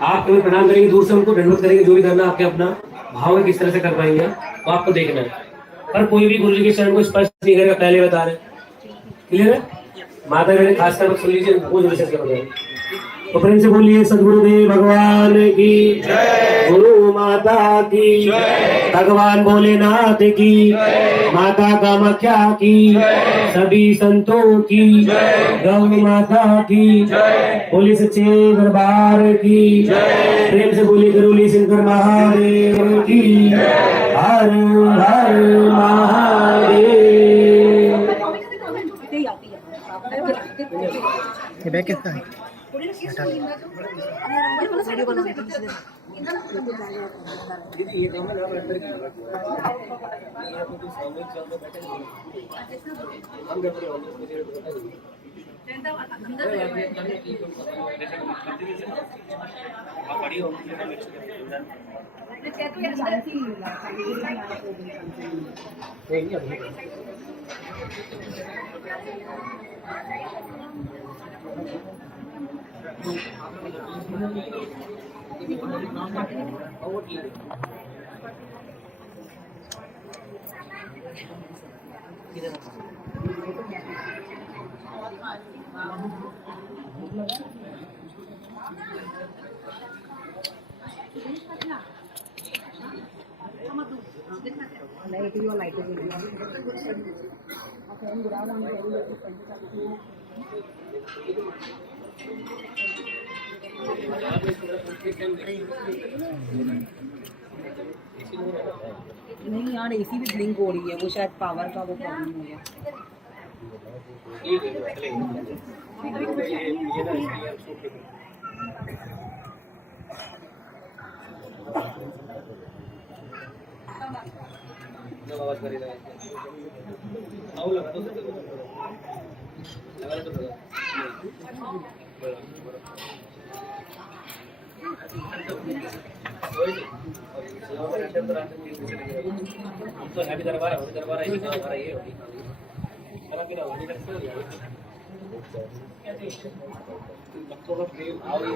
आप कभी प्रणाम करेंगे, दूर से उनको दंडवत करेंगे, जो भी करना आपके अपना भाव है किस तरह से कर पाएंगे तो आपको देखना है। पर कोई भी गुरु जी के चरण को स्पर्श नहीं करेगा, पहले बता रहे। क्लियर है? माता बहन खासकर सुन लीजिए, वो जो विशेष कर तो प्रेम से बोलिए सदगुरुदेव भगवान की जय, गुरु माता की जय, भगवान भोलेनाथ की, माता कामाख्या की, सभी संतों की जय, गौ माता की जय, बोली सच्चे दरबार की जय, प्रेम से बोली करोली शंकर महादेव की जय, हर हर महादेव। ये बैग कितना है? नहीं यार एसी भी ब्लिंक हो रही है, वो शायद पावर का वो प्रॉब्लम हो गया। तो हैवी दरबार है, दरबार है, हमारा ये होगी खाना पीना होगी भक्तों का प्रेम आओ ये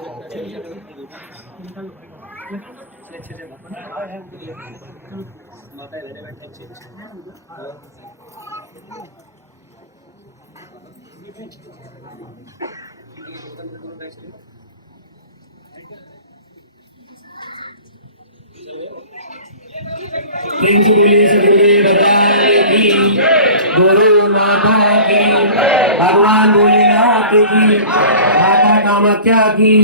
अच्छे से माता घरे बैठे अच्छे प्रेम से बोलिए सदगुरुदेव भगवान की, गुरु माता की, भगवान भोलेनाथ की, माता कामाख्या की,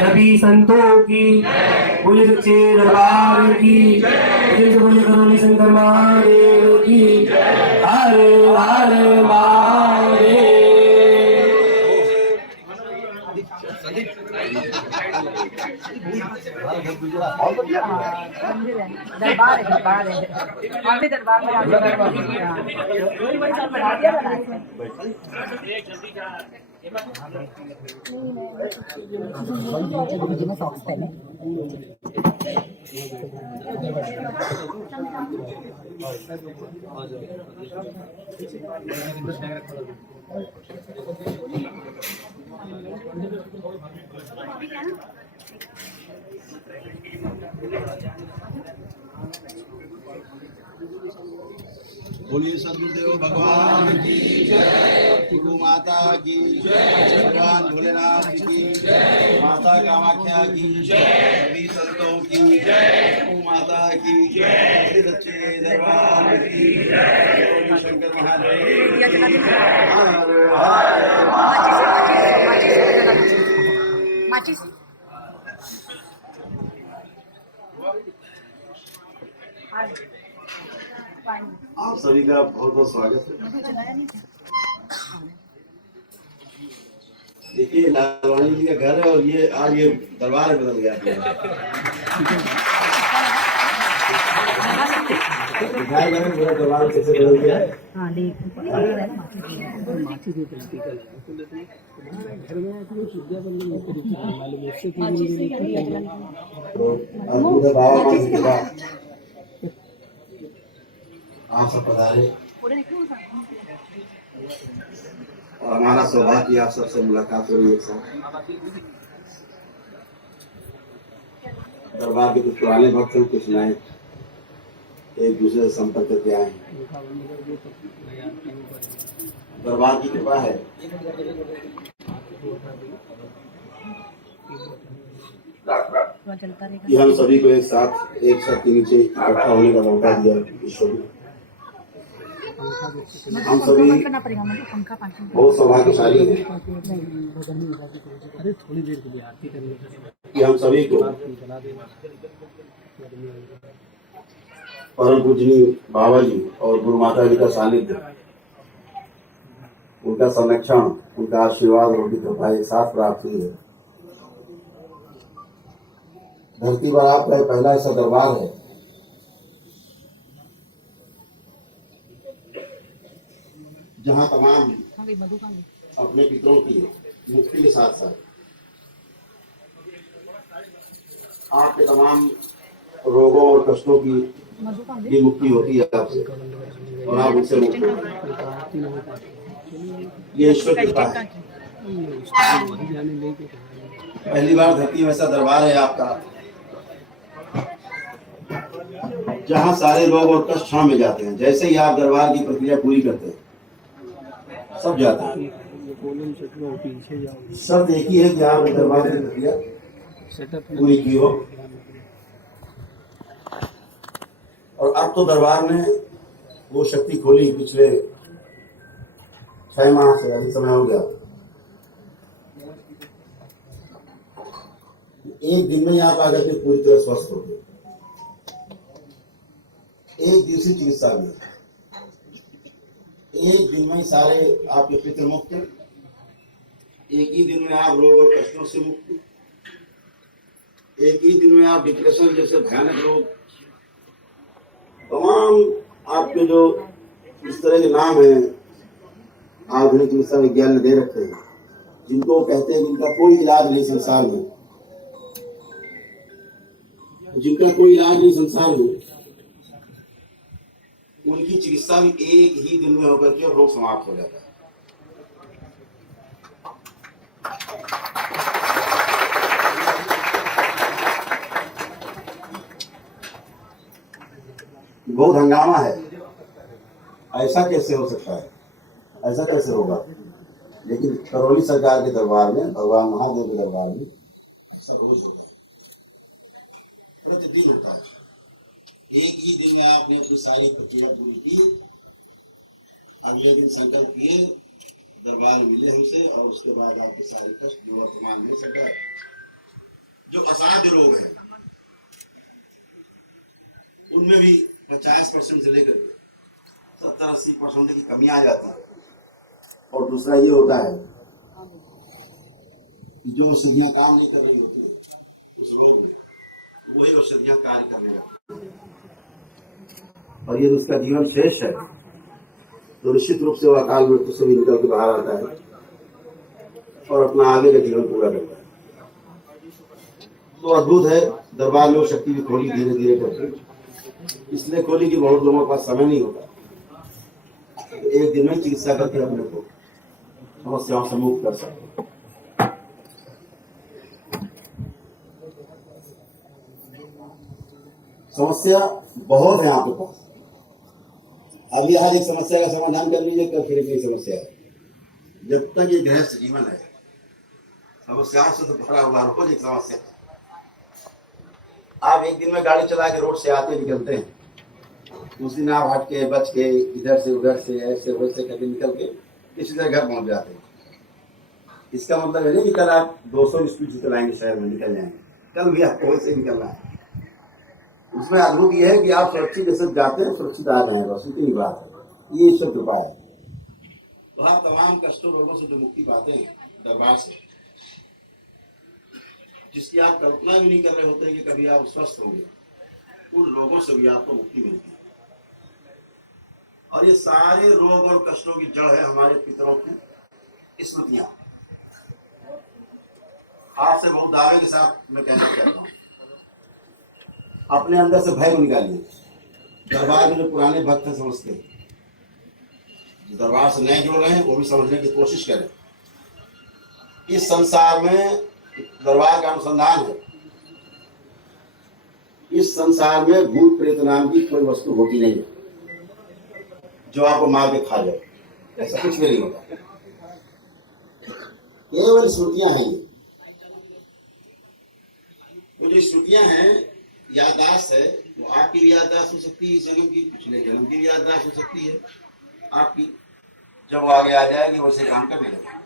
सभी संतों की, बोले सच्चे दरबार की, प्रेम से बोले करोली शंकर महादेव की, हर हर महादेव। दरबार है, दरबार है, आगे दरबार में सॉक्स पहने। बोलिए सदगुरुदेव भगवान की जय, गुरु माता की जय, भगवान भोलेनाथ की जय, माता कामाख्या की जय, सभी संतों की जय, माता की जय, सच्चे दरबार की जय, शंकर महादेव की जय। आप सभी का बहुत बहुत स्वागत है। देखिए लालवानी जी का घर है और ये आज ये दरबार बदल गया पूरा दरबार कैसे बदल गया है। आप सब पधारे और हमारा सौभाग्य आप सबसे मुलाकात हुई एक साथ। दरबार के कुछ पुराने भक्त हैं, कुछ नए एक दूसरे से संपर्क करके आए हैं। दरबार की कृपा है चलता रहेगा। कि हम सभी को एक साथ के नीचे इकट्ठा होने का मौका दिया ईश्वर ने। हम सभी पंखा बहुत सौभाग्यशाली हैं कि हम सभी को परम पूजनीय बाबा जी और गुरु माता जी का सानिध्य, उनका संरक्षण, उनका आशीर्वाद और उनकी कृपा एक साथ प्राप्त हुई है। धरती पर आपका एक पहला ऐसा दरबार है जहाँ तमाम अपने पितरों की मुक्ति के साथ साथ आपके तमाम रोगों और कष्टों की भी मुक्ति होती है आपसे, और आप उनसे मुक्त होते हैं। ये ईश्वर की कृपा है। पहली बार धरती में ऐसा दरबार है आपका जहाँ सारे रोग और कष्ट क्षण में जाते हैं। जैसे ही आप दरबार की प्रक्रिया पूरी करते हैं सब जाते हैं। शर्त एक ही है कि आप दरबार की प्रक्रिया पूरी की हो। और अब तो दरबार ने वो शक्ति खोली, पिछले 6 माह से अधिक समय हो गया। एक दिन में आप आ जाके पूरी तरह स्वस्थ हो गए। एक दिवसीय चिकित्सा में एक दिन में सारे आपके पितृ मुक्त, एक ही दिन में आप रोग और कष्टों से मुक्त, एक ही दिन में आप डिप्रेशन जैसे भयानक रोग, तमाम आपके जो इस तरह के नाम हैं आधुनिक चिकित्सा विज्ञान ने दे रखे हैं, जिनको कहते हैं जिनका कोई इलाज नहीं संसार में, जिनका कोई इलाज नहीं संसार में, उनकी चिकित्सा भी एक ही दिन में होकर के रोग समाप्त हो जाता है। बहुत हंगामा है, ऐसा कैसे हो सकता है, ऐसा कैसे होगा? लेकिन करौली सरकार के दरबार में, भगवान महादेव के दरबार में ऐसा रोज होता है, प्रतिदिन होता है। एक ही दिन में आपने अपनी सारी प्रक्रिया पूरी की, अगले दिन संकल्प किए, दरबार मिले हमसे, और उसके बाद आपके सारे कष्ट जो वर्तमान में सब गए। जो असाध्य रोग है उनमें भी 50% से लेकर 70-80% की कमी आ जाती है। और दूसरा ये होता है कि जो औषधियां काम नहीं कर रही होती है उस रोग में, वही औषधियां कार्य करने लगती हैं। और ये उसका जीवन शेष है तो निश्चित रूप से वो अकाल मृत्यु से भी निकल के बाहर आता है और अपना आगे का जीवन पूरा करता है। तो अद्भुत है, दरबार में शक्ति भी खोली धीरे धीरे करके, इसलिए खोली कि बहुत लोगों के पास समय नहीं होता, तो एक दिन में चिकित्सा करके अपने को समस्याओं से मुक्त कर सकते। समस्या बहुत है आपके पास, अभी आज एक समस्या का समाधान कर लीजिए, कल फिर एक नई समस्या है। जब तक ये गृहस्थ जीवन है समस्याओं से तो भरा हुआ, रोज एक समस्या। आप एक दिन में गाड़ी चला के रोड से आते निकलते हैं, उस दिन आप हट के बच के इधर से उधर से ऐसे वैसे करके निकल के किसी तरह घर पहुंच जाते हैं। इसका मतलब है नहीं कि कल आप 200 स्पीड से चलाएंगे, शहर में निकल जाएंगे, कल भी आपको वैसे निकलना है। उसमें अद्भुत यह है कि आप सुरक्षित जैसे जाते हैं सुरक्षित आ रहे हैं, बस इतनी बात है। ये ईश्वर कृपा है। तो आप तमाम कष्टों रोगों से जो मुक्ति पाते हैं दरबार से, जिसकी आप कल्पना भी नहीं कर रहे होते हैं कि कभी आप स्वस्थ होंगे, उन रोगों से भी आपको मुक्ति मिलती है। और ये सारे रोग और कष्टों की जड़ है हमारे पितरों की स्मृतियां। आपसे बहुत दावे के साथ मैं कहना चाहता हूँ, अपने अंदर से भय को निकालिए। दरबार में जो पुराने भक्त हैं समझते हैं, जो दरबार से नए जुड़ रहे हैं वो भी समझने की कोशिश करें। इस संसार में दरबार का अनुसंधान है, संसार में भूत प्रेत नाम की कोई वस्तु होती नहीं जो आपको मार के खा जाए, ऐसा कुछ भी नहीं होता। केवल श्रुतियां हैं ये जो श्रुतियां हैं, याददाश्त है, वो आपकी भी याददाश्त हो सकती है, इस जन्म की, पिछले जन्म की भी याददाश्त हो सकती है आपकी। जब वो आगे आ जाएगी वैसे काम करने लगे,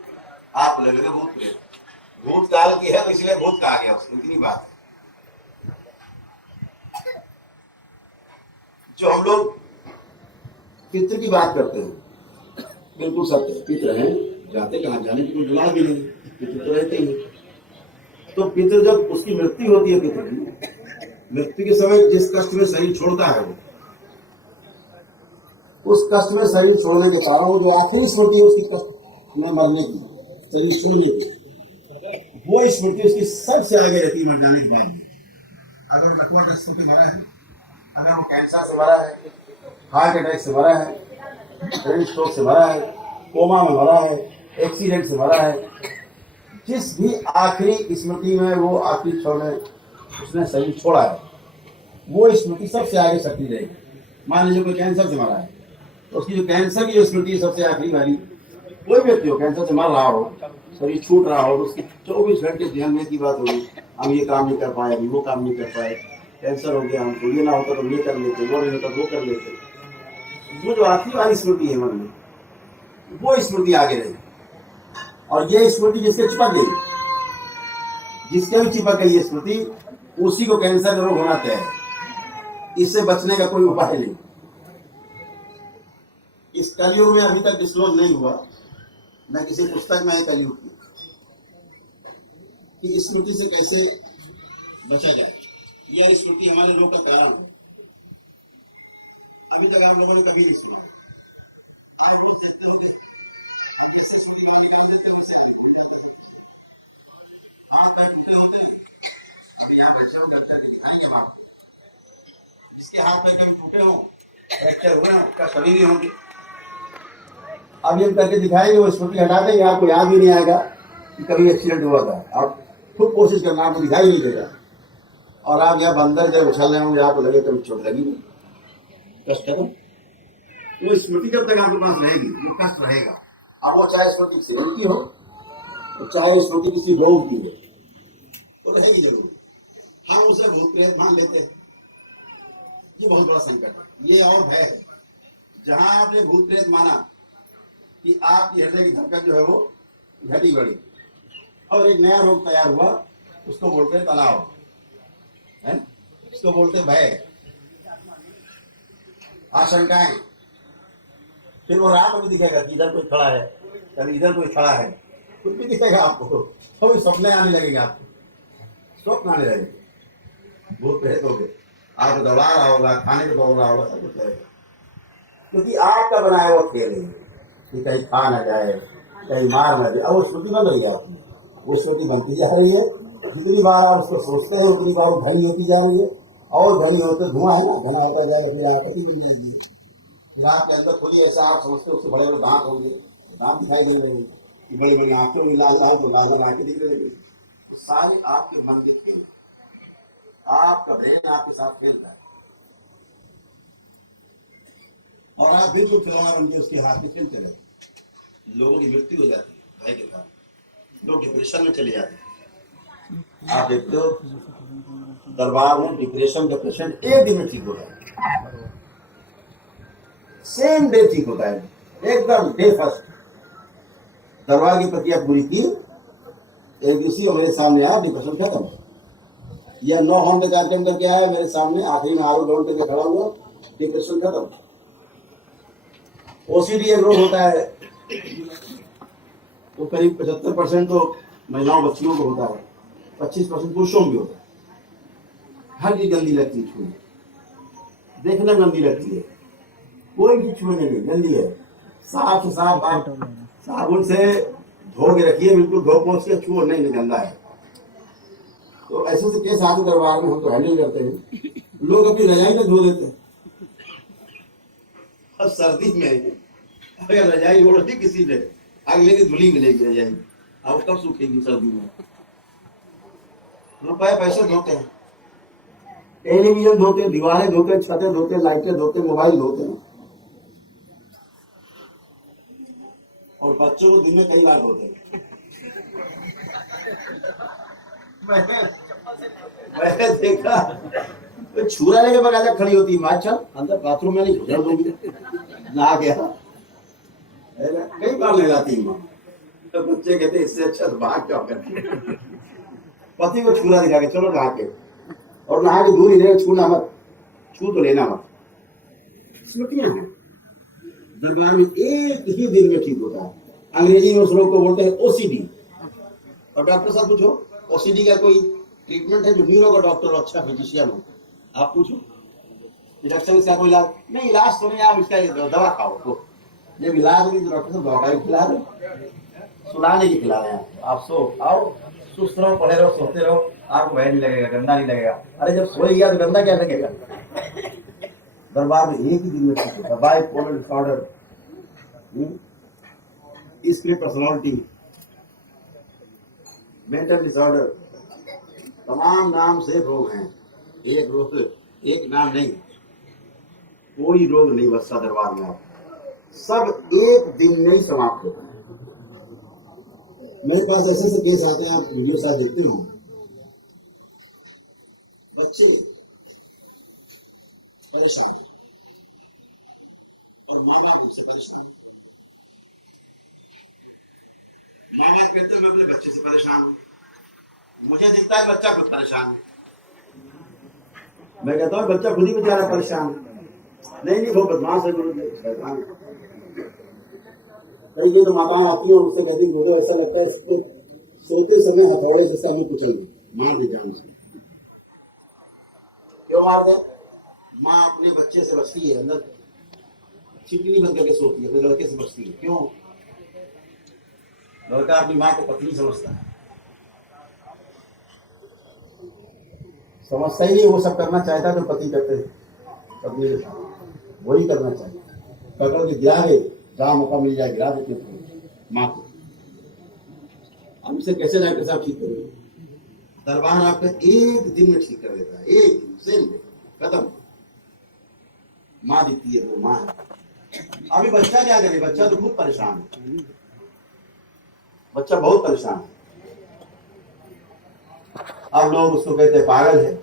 आप लगेगा भूत प्रेत। भूतकाल की है तो इसलिए भूत कहा गया उसको, इतनी बात है। जो हम लोग पितृ की बात करते हैं, बिल्कुल सत्य है, पितृ हैं, जाते कहाँ, जाने की कोई जुगाड़ भी नहीं, पितृ तो रहते ही। तो पितृ जब उसकी मृत्यु होती है, पितृ की मृत्यु के समय जिस कष्ट में शरीर छोड़ता है, वो उस कष्ट में शरीर छोड़ने के कारण वो जो आखिरी स्मृति है उसकी कष्ट में मरने की, शरीर छोड़ने की, वो स्मृति उसकी सबसे आगे रहती है मर जाने के बाद। अगर वो लकवा ग्रस्तों से मरा है, अगर वो कैंसर से मरा है, हार्ट अटैक से मरा है, ब्रेन स्ट्रोक से मरा है, कोमा में मरा है, एक्सीडेंट से मरा है, जिस भी आखिरी स्मृति में वो आखिरी छोड़ने उसने शरीर छोड़ा है, वो स्मृति सबसे आगे सकती रहेगी। मान लीजिए कोई कैंसर से मरा है, तो उसकी जो कैंसर की जो स्मृति सबसे आखिरी वाली, कोई व्यक्ति हो कैंसर से मर रहा हो, शरीर छूट रहा हो, तो उसकी 24 घंटे ध्यान में की बात होगी, हम ये काम नहीं कर पाए, अभी वो काम नहीं कर पाए, कैंसर हो गया, हमको ये ना होता तो ये कर लेते, वो नहीं होता तो वो कर लेते। वो जो आखिरी वाली स्मृति है मन में, वो स्मृति आगे रहेगी। और ये स्मृति जिसके चिपक गई, जिसके भी चिपक गई ये स्मृति, उसी को कैंसर रोग होना तय है। इससे बचने का कोई उपाय नहीं। इस कलयुग में अभी तक डिस्क्लोज नहीं हुआ, न किसी पुस्तक में है कलयुग की, कि स्मृति से कैसे बचा जाए। यह स्मृति हमारे लोग का कारण है। अभी तक आप लोगों ने कभी नहीं सुना। यहाँ बच्चे हो करते हैं, दिखाएंगे वहां इसके हाथ में कभी टूटे हो, फ्रैक्चर हुआ आपका शरीर ही होंगे। अब ये करके दिखाएंगे, वो स्मृति हटा देंगे, आपको याद भी नहीं आएगा कि कभी एक्सीडेंट हुआ था। आप खुद कोशिश करना, आपको दिखाई नहीं देगा। और आप यहाँ बंदर जब उछल रहे होंगे, आपको लगे कभी चोट लगी नहीं, कष्ट है। वो स्मृति जब तक आपके पास रहेगी, वो कष्ट रहेगा। अब वो चाहे स्मृति सेवन की हो, चाहे स्मृति किसी रोग की हो, तो रहेगी जरूर। हम उसे भूत प्रेत मान लेते हैं, ये बहुत बड़ा संकट है। ये और भय है, जहां आपने भूत प्रेत माना कि आपकी हृदय की धड़कन जो है वो घटी बढ़ी, और एक नया रोग तैयार हुआ, उसको बोलते हैं तनाव, है उसको बोलते हैं भय, आशंकाएं। फिर वो रात में दिखेगा कि इधर कोई खड़ा है, कभी इधर कोई खड़ा है, कुछ भी दिखेगा आपको, तो सपने आने लगेगा, आपको स्वप्न आने लगेगा, भूत प्रेत हो गए, आपको दौड़ा रहा होगा, खाने को दौड़ रहा होगा, सब कुछ लगेगा। क्योंकि आपका बनाया हुआ खेल है कि कहीं खा ना जाए, कहीं मार ना जाए। अब वो स्मृति बन रही है आपकी, वो स्मृति बनती जा रही है। जितनी बार आप उसको सोचते हैं उतनी बार वो घनी होती जा रही है, और घनी होते धुआं है ना, घना होता जाएगा, फिर आकृति बन जाएगी। फिर आपके अंदर थोड़ी ऐसा आप समझते हो उससे बड़े बड़े दांत होंगे, दांत दिखाई दे रहे होंगे, बड़ी बड़ी आंखें होंगी, लाल लाल तो लाल आंखें दिख रही है। सारे आपके मन के खेल, आपका ब्रेन आपके साथ खेल रहा है, और आप बिल्कुल खिलौना बन के उसके हाथ में खेलते रहते। लोगों की मृत्यु हो जाती है भय के कारण, लोग डिप्रेशन में चले जाते हैं। आप देखते हो दरबार में डिप्रेशन का पेशेंट एक दिन में ठीक होता है, सेम डे ठीक होता है, एकदम डे फर्स्ट। दरबार की प्रक्रिया पूरी की, एक दूसरी मेरे सामने आया, डिप्रेशन खत्म। यह 9 घंटे कार्यक्रम करके आया मेरे सामने, आखिरी में आरो डाउन करके खड़ा हुआ, डिप्रेशन खत्म। ओसीडी एक रोग होता है, तो करीब 75% तो महिलाओं बच्चियों को होता है, 25% पुरुषों में भी होता है। हर चीज गंदी लगती है, छूने देखना गंदी लगती है, कोई भी छूने नहीं, गंदी है। साफ से साफ आप साबुन से धो के रखिए, बिल्कुल धो पोंछ के, छू नहीं गंदा है। तो ऐसे से केस आते दरबार में हम तो हैंडल करते हैं, लोग अपनी रजाई में धो देते हैं। और सर्दी में अगर रजाई ओढ़ दी किसी ने, अगले की धुली मिलेगी रजाई, अब कब सूखेगी सर्दी में। रुपए पैसे धोते हैं, टेलीविजन धोते, दीवारें धोते, छतें धोते, लाइटें धोते, मोबाइल धोते, और बच्चों को दिन में कई बार धोते। मैंने देखा तो छुरा लेके बगाजा खड़ी होती, माँ चल अंदर बाथरूम में नहीं घुसा दूंगी, नहा गया। कई बार ले जाती माँ, तो बच्चे कहते इससे अच्छा तो भाग क्या करते। पति को छुरा दिखा के चलो नहा के, और नहा के दूर ही रहेगा, छूना मत, छू तो लेना मत। स्मृतियां हैं दरबार में, एक ही दिन में ठीक होता है। अंग्रेजी में उस रोग को बोलते हैं ओसीडी। और डॉक्टर साहब पूछो ओसीडी का कोई ट्रीटमेंट है? जो न्यूरो का डॉक्टर अच्छा फिजिशियन हो, आप पूछो डॉक्टर इसका कोई इलाज नहीं। इलाज तो नहीं, आप इसका दवा खाओ। तो जब इलाज नहीं तो डॉक्टर साहब दवा का खिला रहे, सुलाने की खिला रहे हैं। आप सो आओ, सुस्त रहो, पड़े रहो, सोते रहो, आपको भय नहीं लगेगा, गंदा नहीं लगेगा। अरे जब सोए गया तो गंदा क्या लगेगा। दरबार में एक ही दिन में ठीक होता। Bipolar disorder, split personality, mental disorder, तमाम नाम से रोग हैं। एक रोग, एक नाम नहीं, कोई रोग नहीं बचता दरबार में। आप सब एक दिन में ही समाप्त होता है। मेरे पास ऐसे ऐसे केस आते हैं, आप वीडियो साथ देखते हो, बच्चे परेशान और माँ बाप उनसे परेशान। माँ बाप कहते हैं मैं अपने बच्चे से परेशान हूँ, मुझे दिखता है बच्चा खुद परेशान है। मैं कहता हूँ बच्चा खुद ही बेचारा परेशान है। नहीं वो बदमाश है, शैतान है। कई तो माताएं आती हैं और उससे कहती मुझे ऐसा लगता है इसको सोते समय हथौड़े से इसका मुंह कुचल दे, मार दे जान से। क्यों मार दे? माँ अपने बच्चे से बचती है, अंदर छिपकली बन करके सोती है, अपने लड़के से बचती है। क्यों? लड़का अपनी माँ को पत्नी समझता है, समझता ही नहीं। वो सब करना चाहता है जो पति करते पत्नी के साथ, वही करना चाहिए। पकड़ के गिरा दे, जहाँ मौका मिल जाए गिरा देते माँ को। हम इसे कैसे डॉक्टर साहब ठीक करेंगे? दरबार आपका एक दिन में ठीक कर देता है, एक दिन सेम डे खत्म। माँ दिखती है वो माँ है। अभी बच्चा क्या करे? बच्चा तो खुद परेशान है, बच्चा बहुत परेशान है। अब लोग उसको कहते हैं पागल है।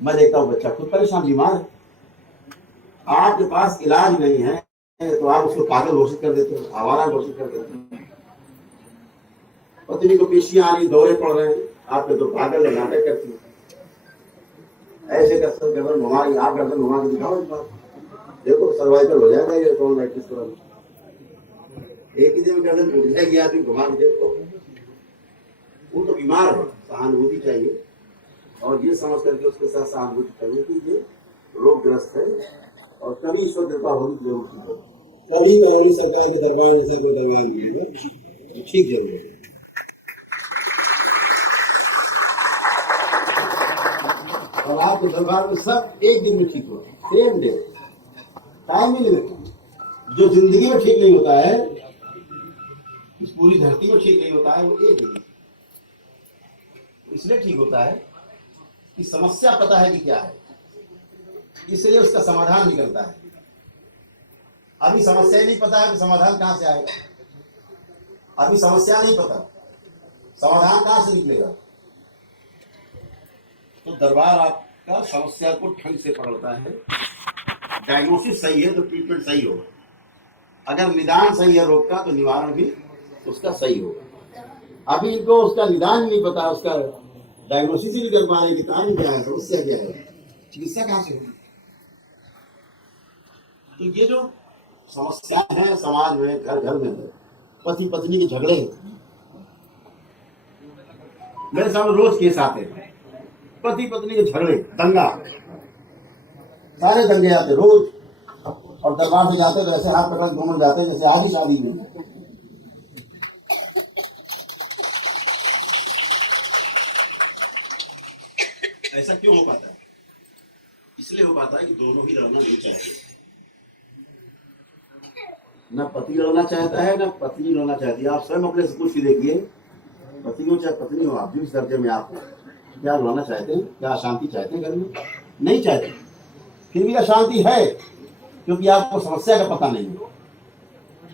मैं देखता हूँ बच्चा खुद परेशान, बीमार है। आपके पास इलाज नहीं है तो आप उसको पागल घोषित कर देते हो, आवारा घोषित कर देते हो। पत्नी को पेशियां आ रही, दौरे पड़ रहे हैं, आप तो पागल है, नाटक करती हो। ऐसे कर सकते गर्दन घुमा रही, आप गर्दन घुमा के दिखाओ इस बार, देखो सर्वाइकल हो जाएगा ये कौन प्रैक्टिस तुरंत। एक ही दिन में गर्दन उठ जाएगी, आदमी घुमा के देखो। वो तो बीमार है, सहानुभूति चाहिए और ये समझ करके उसके साथ सहानुभूति करनी कि ये रोगग्रस्त है और कभी ईश्वर कृपा होगी जरूर ठीक होगी। कभी करौली सरकार के दरबार में से कोई दरबार मिलेगा ठीक जरूर है। और आपके दरबार में सब एक दिन में ठीक हो, सेम डे, टाइम ही लिमिट। जो जिंदगी में ठीक नहीं होता है, इस पूरी धरती में ठीक नहीं होता है, वो एक दिन इसलिए ठीक होता है कि समस्या पता है कि क्या है, इसलिए उसका समाधान निकलता है। अभी समस्या ही नहीं पता है तो समाधान कहां से आएगा? अभी समस्या नहीं पता, समाधान कहां से निकलेगा? तो दरबार आपका समस्या को ढंग से पकड़ता है। डायग्नोसिस सही है तो ट्रीटमेंट सही होगा, अगर निदान सही है रोग का तो निवारण भी उसका सही होगा। अभी इनको उसका निदान नहीं पता, उसका डायग्नोसिस ही नहीं कर पा रहे कि कारण क्या है, समस्या क्या है, चिकित्सा कहां से होगी? तो ये जो समस्या है समाज में, घर घर में, पति पत्नी के झगड़े, मेरे सामने रोज केस आते हैं, पति पत्नी के झगड़े, दंगा, सारे दंगे आते रोज। और दरबार से जाते तो ऐसे हाथ पकड़ दोनों जाते जैसे आज ही शादी में। ऐसा क्यों हो पाता है? इसलिए हो पाता है कि दोनों ही लड़ना नहीं चाहते। न पति लड़ना चाहता है, न पत्नी लड़ना चाहती है। आप स्वयं अपने से पूछ के देखिए, पति हो चाहे पत्नी हो, आप जिस दर्जे में आप क्या लड़ना चाहते हैं, क्या अशांति चाहते हैं घर में? नहीं चाहते, फिर भी अशांति है क्योंकि आपको समस्या का पता नहीं है।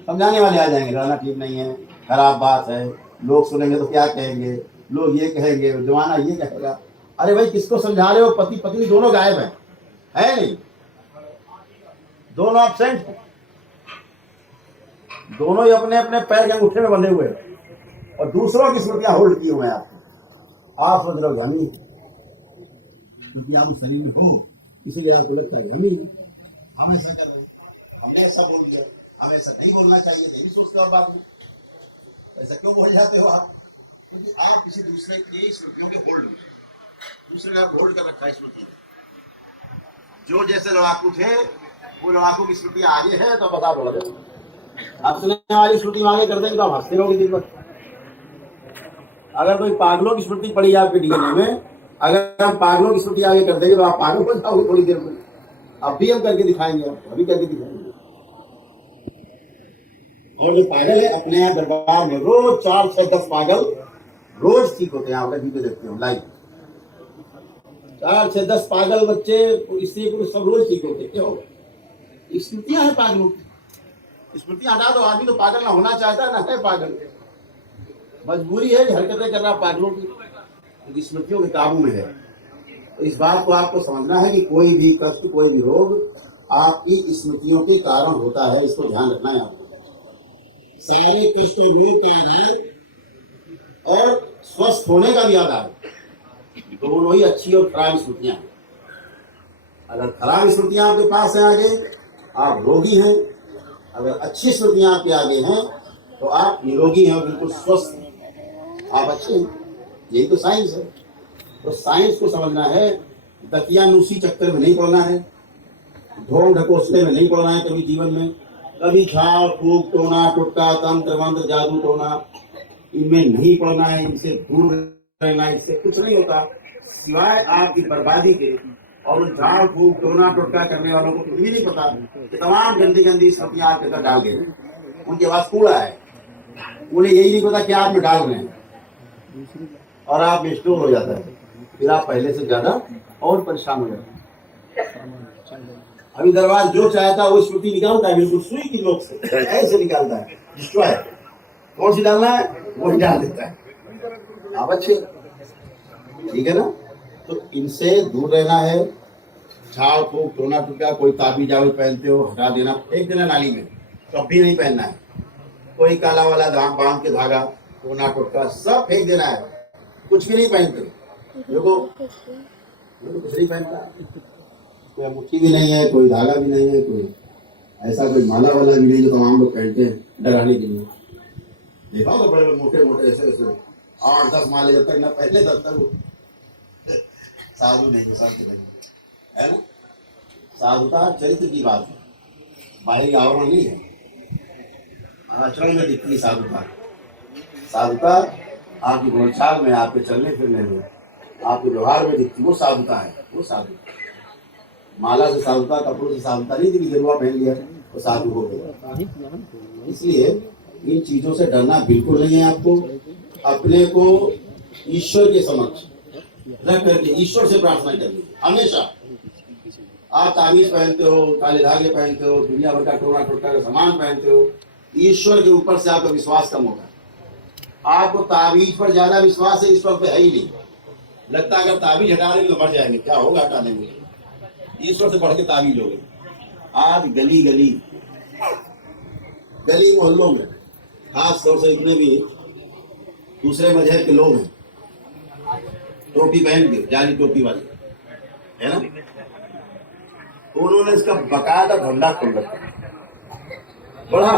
समझाने वाले आ जाएंगे, रहना ठीक नहीं है, खराब बात है, लोग सुनेंगे तो क्या कहेंगे, लोग ये कहेंगे, जमाना ये कहेगा। अरे भाई किसको समझा रहे हो? पति पत्नी दोनों गायब हैं, है नहीं, दोनों एब्सेंट, दोनों ही अपने अपने पैर के अंगूठे में बंधे हुए हैं और दूसरों की स्मृतियां होल्ड की हुए हैं आपको। आप सोच रहे हो हम ही, क्योंकि आप उस शरीर में हो इसीलिए आपको लगता है हम ही हम ऐसा कर रहे हैं, हमने ऐसा बोल दिया, हमें ऐसा नहीं बोलना चाहिए, नहीं सोचते और बात में ऐसा क्यों बोल जाते हो आप? क्योंकि आप किसी दूसरे की स्मृतियों के होल्ड में, दूसरे का होल्ड कर रखा है स्मृति। जो जैसे लड़ाकू थे वो लड़ाकू की स्मृति आगे है तो बता बोला आप सुनने वाली स्मृति आगे कर देंगे तो आप हंसते रहोगे दिन भर। अगर कोई पागलों की स्मृति पड़ी आपके डीएनए में, अगर हम पागलों की स्मृति आगे कर देंगे तो आप पागल हो जाओगे थोड़ी देर में। अभी हम करके दिखाएंगे, आपको अभी करके दिखाएंगे। और जो पागल है अपने यहाँ दरबार में रोज 4, 6, 10 पागल रोज ठीक होते हैं। आप वीडियो देखते हो लाइव, 4, 6, 10 पागल बच्चे स्त्री पुरुष सब रोज ठीक होते। क्यों? स्मृतियां हैं पागलों की, स्मृतियां हटा दो, आदमी तो पागल ना होना चाहता है, ना है पागल, मजबूरी है हरकतें कर रहा पागलों की, स्मृतियों के काबू में है। तो इस बात को आपको समझना है कि कोई भी कष्ट, कोई भी रोग आपकी स्मृतियों के कारण होता है, इसको ध्यान रखना है आपको। सारे कष्ट रोग का आधार और स्वस्थ होने का भी आधार दोनों ही अच्छी और खराब स्मृतियां हैं। अगर खराब स्मृतियां आपके पास है आगे, आप रोगी हैं। अगर अच्छी स्मृतियां आपके आगे हैं तो आप निरोगी हैं, बिल्कुल स्वस्थ हैं, आप अच्छे हैं। यही तो साइंस है। तो साइंस को समझना है, दकियानूसी चक्कर में नहीं पड़ना है, ढोंग ढकोसले में नहीं पड़ना है कभी जीवन में। कभी झाड़ फूक टोना टुटका तंत्र मंत्र जादू टोना इनमें नहीं पड़ना है, इनसे दूर रहना, इससे कुछ नहीं होता सिवाय आपकी बर्बादी के। और उन झाड़ फूक टोना टुटका करने वालों को कुछ भी नहीं पता कि तमाम गंदी गंदी स्मृतियां आपके अंदर डाल गए, उनके पास कूड़ा है, उन्हें यही नहीं पता क्या आप में डाल रहे हैं और आप में स्टोर हो जाता है। फिर आप पहले से ज्यादा और परेशान हो जाते हैं। अभी दरबार जो चाहता है वो स्मृति निकालता है, बिल्कुल सुई की नोक से ऐसे निकालता है, डिस्ट्रॉय। कौन सी डालना है वो ही डाल देता है। आप अच्छे, ठीक है ना? तो इनसे दूर रहना है। झाड़ फूक टोना टुटका, कोई ताबीज जावी पहनते हो हटा देना, फेंक देना नाली में, कभी नहीं पहनना है। कोई काला वाला बांध के धागा टोना टुटका सब फेंक देना है, कुछ भी नहीं पहनते। देखो कुछ नहीं पहनता, कोई अंगूठी भी नहीं है, कोई धागा भी नहीं है, कोई ऐसा कोई माला वाला भी नहीं जो तमाम लोग पहनते हैं डराने के लिए। देखा होगा बड़े मोटे मोटे ऐसे ऐसे 8-10 माले जब तक न पहले तब तक वो साधु नहीं है ना। साधुता चरित्र की बात है, बाहरी आवरण नहीं है, आचरण में दिखती साधुता। साधुता आपकी बोलचाल में, आपके चलने फिरने में, आपके व्यवहार में दिखती, वो साधुता है। वो साधु माला से साधुता, कपड़ों से साधुता नहीं थी, गिरवा पहन लिया तो साधु हो गया। इसलिए इन चीजों से डरना बिल्कुल नहीं है आपको। अपने को ईश्वर के समक्ष रख करके ईश्वर से प्रार्थना करनी हमेशा। आप ताबीज पहनते हो, काले धागे पहनते हो, दुनिया भर का टोना टोटका का सामान पहनते हो, ईश्वर के ऊपर से आपका विश्वास कम होगा। आपको ताबीज पर ज्यादा विश्वास है, ईश्वर पे है ही नहीं। लगता है अगर ताबीज हटा देंगे तो मर जाएंगे, क्या होगा हटा देंगे, ईश्वर से बढ़ के ताबीज हो गए। आज गली गली गली मोहल्लों में खास तौर से इतने भी दूसरे मजहब के लोग हैं, टोपी पहन के, जाली टोपी वाले, है ना, उन्होंने इसका बकायदा धंधा खोल रखा है, बड़ा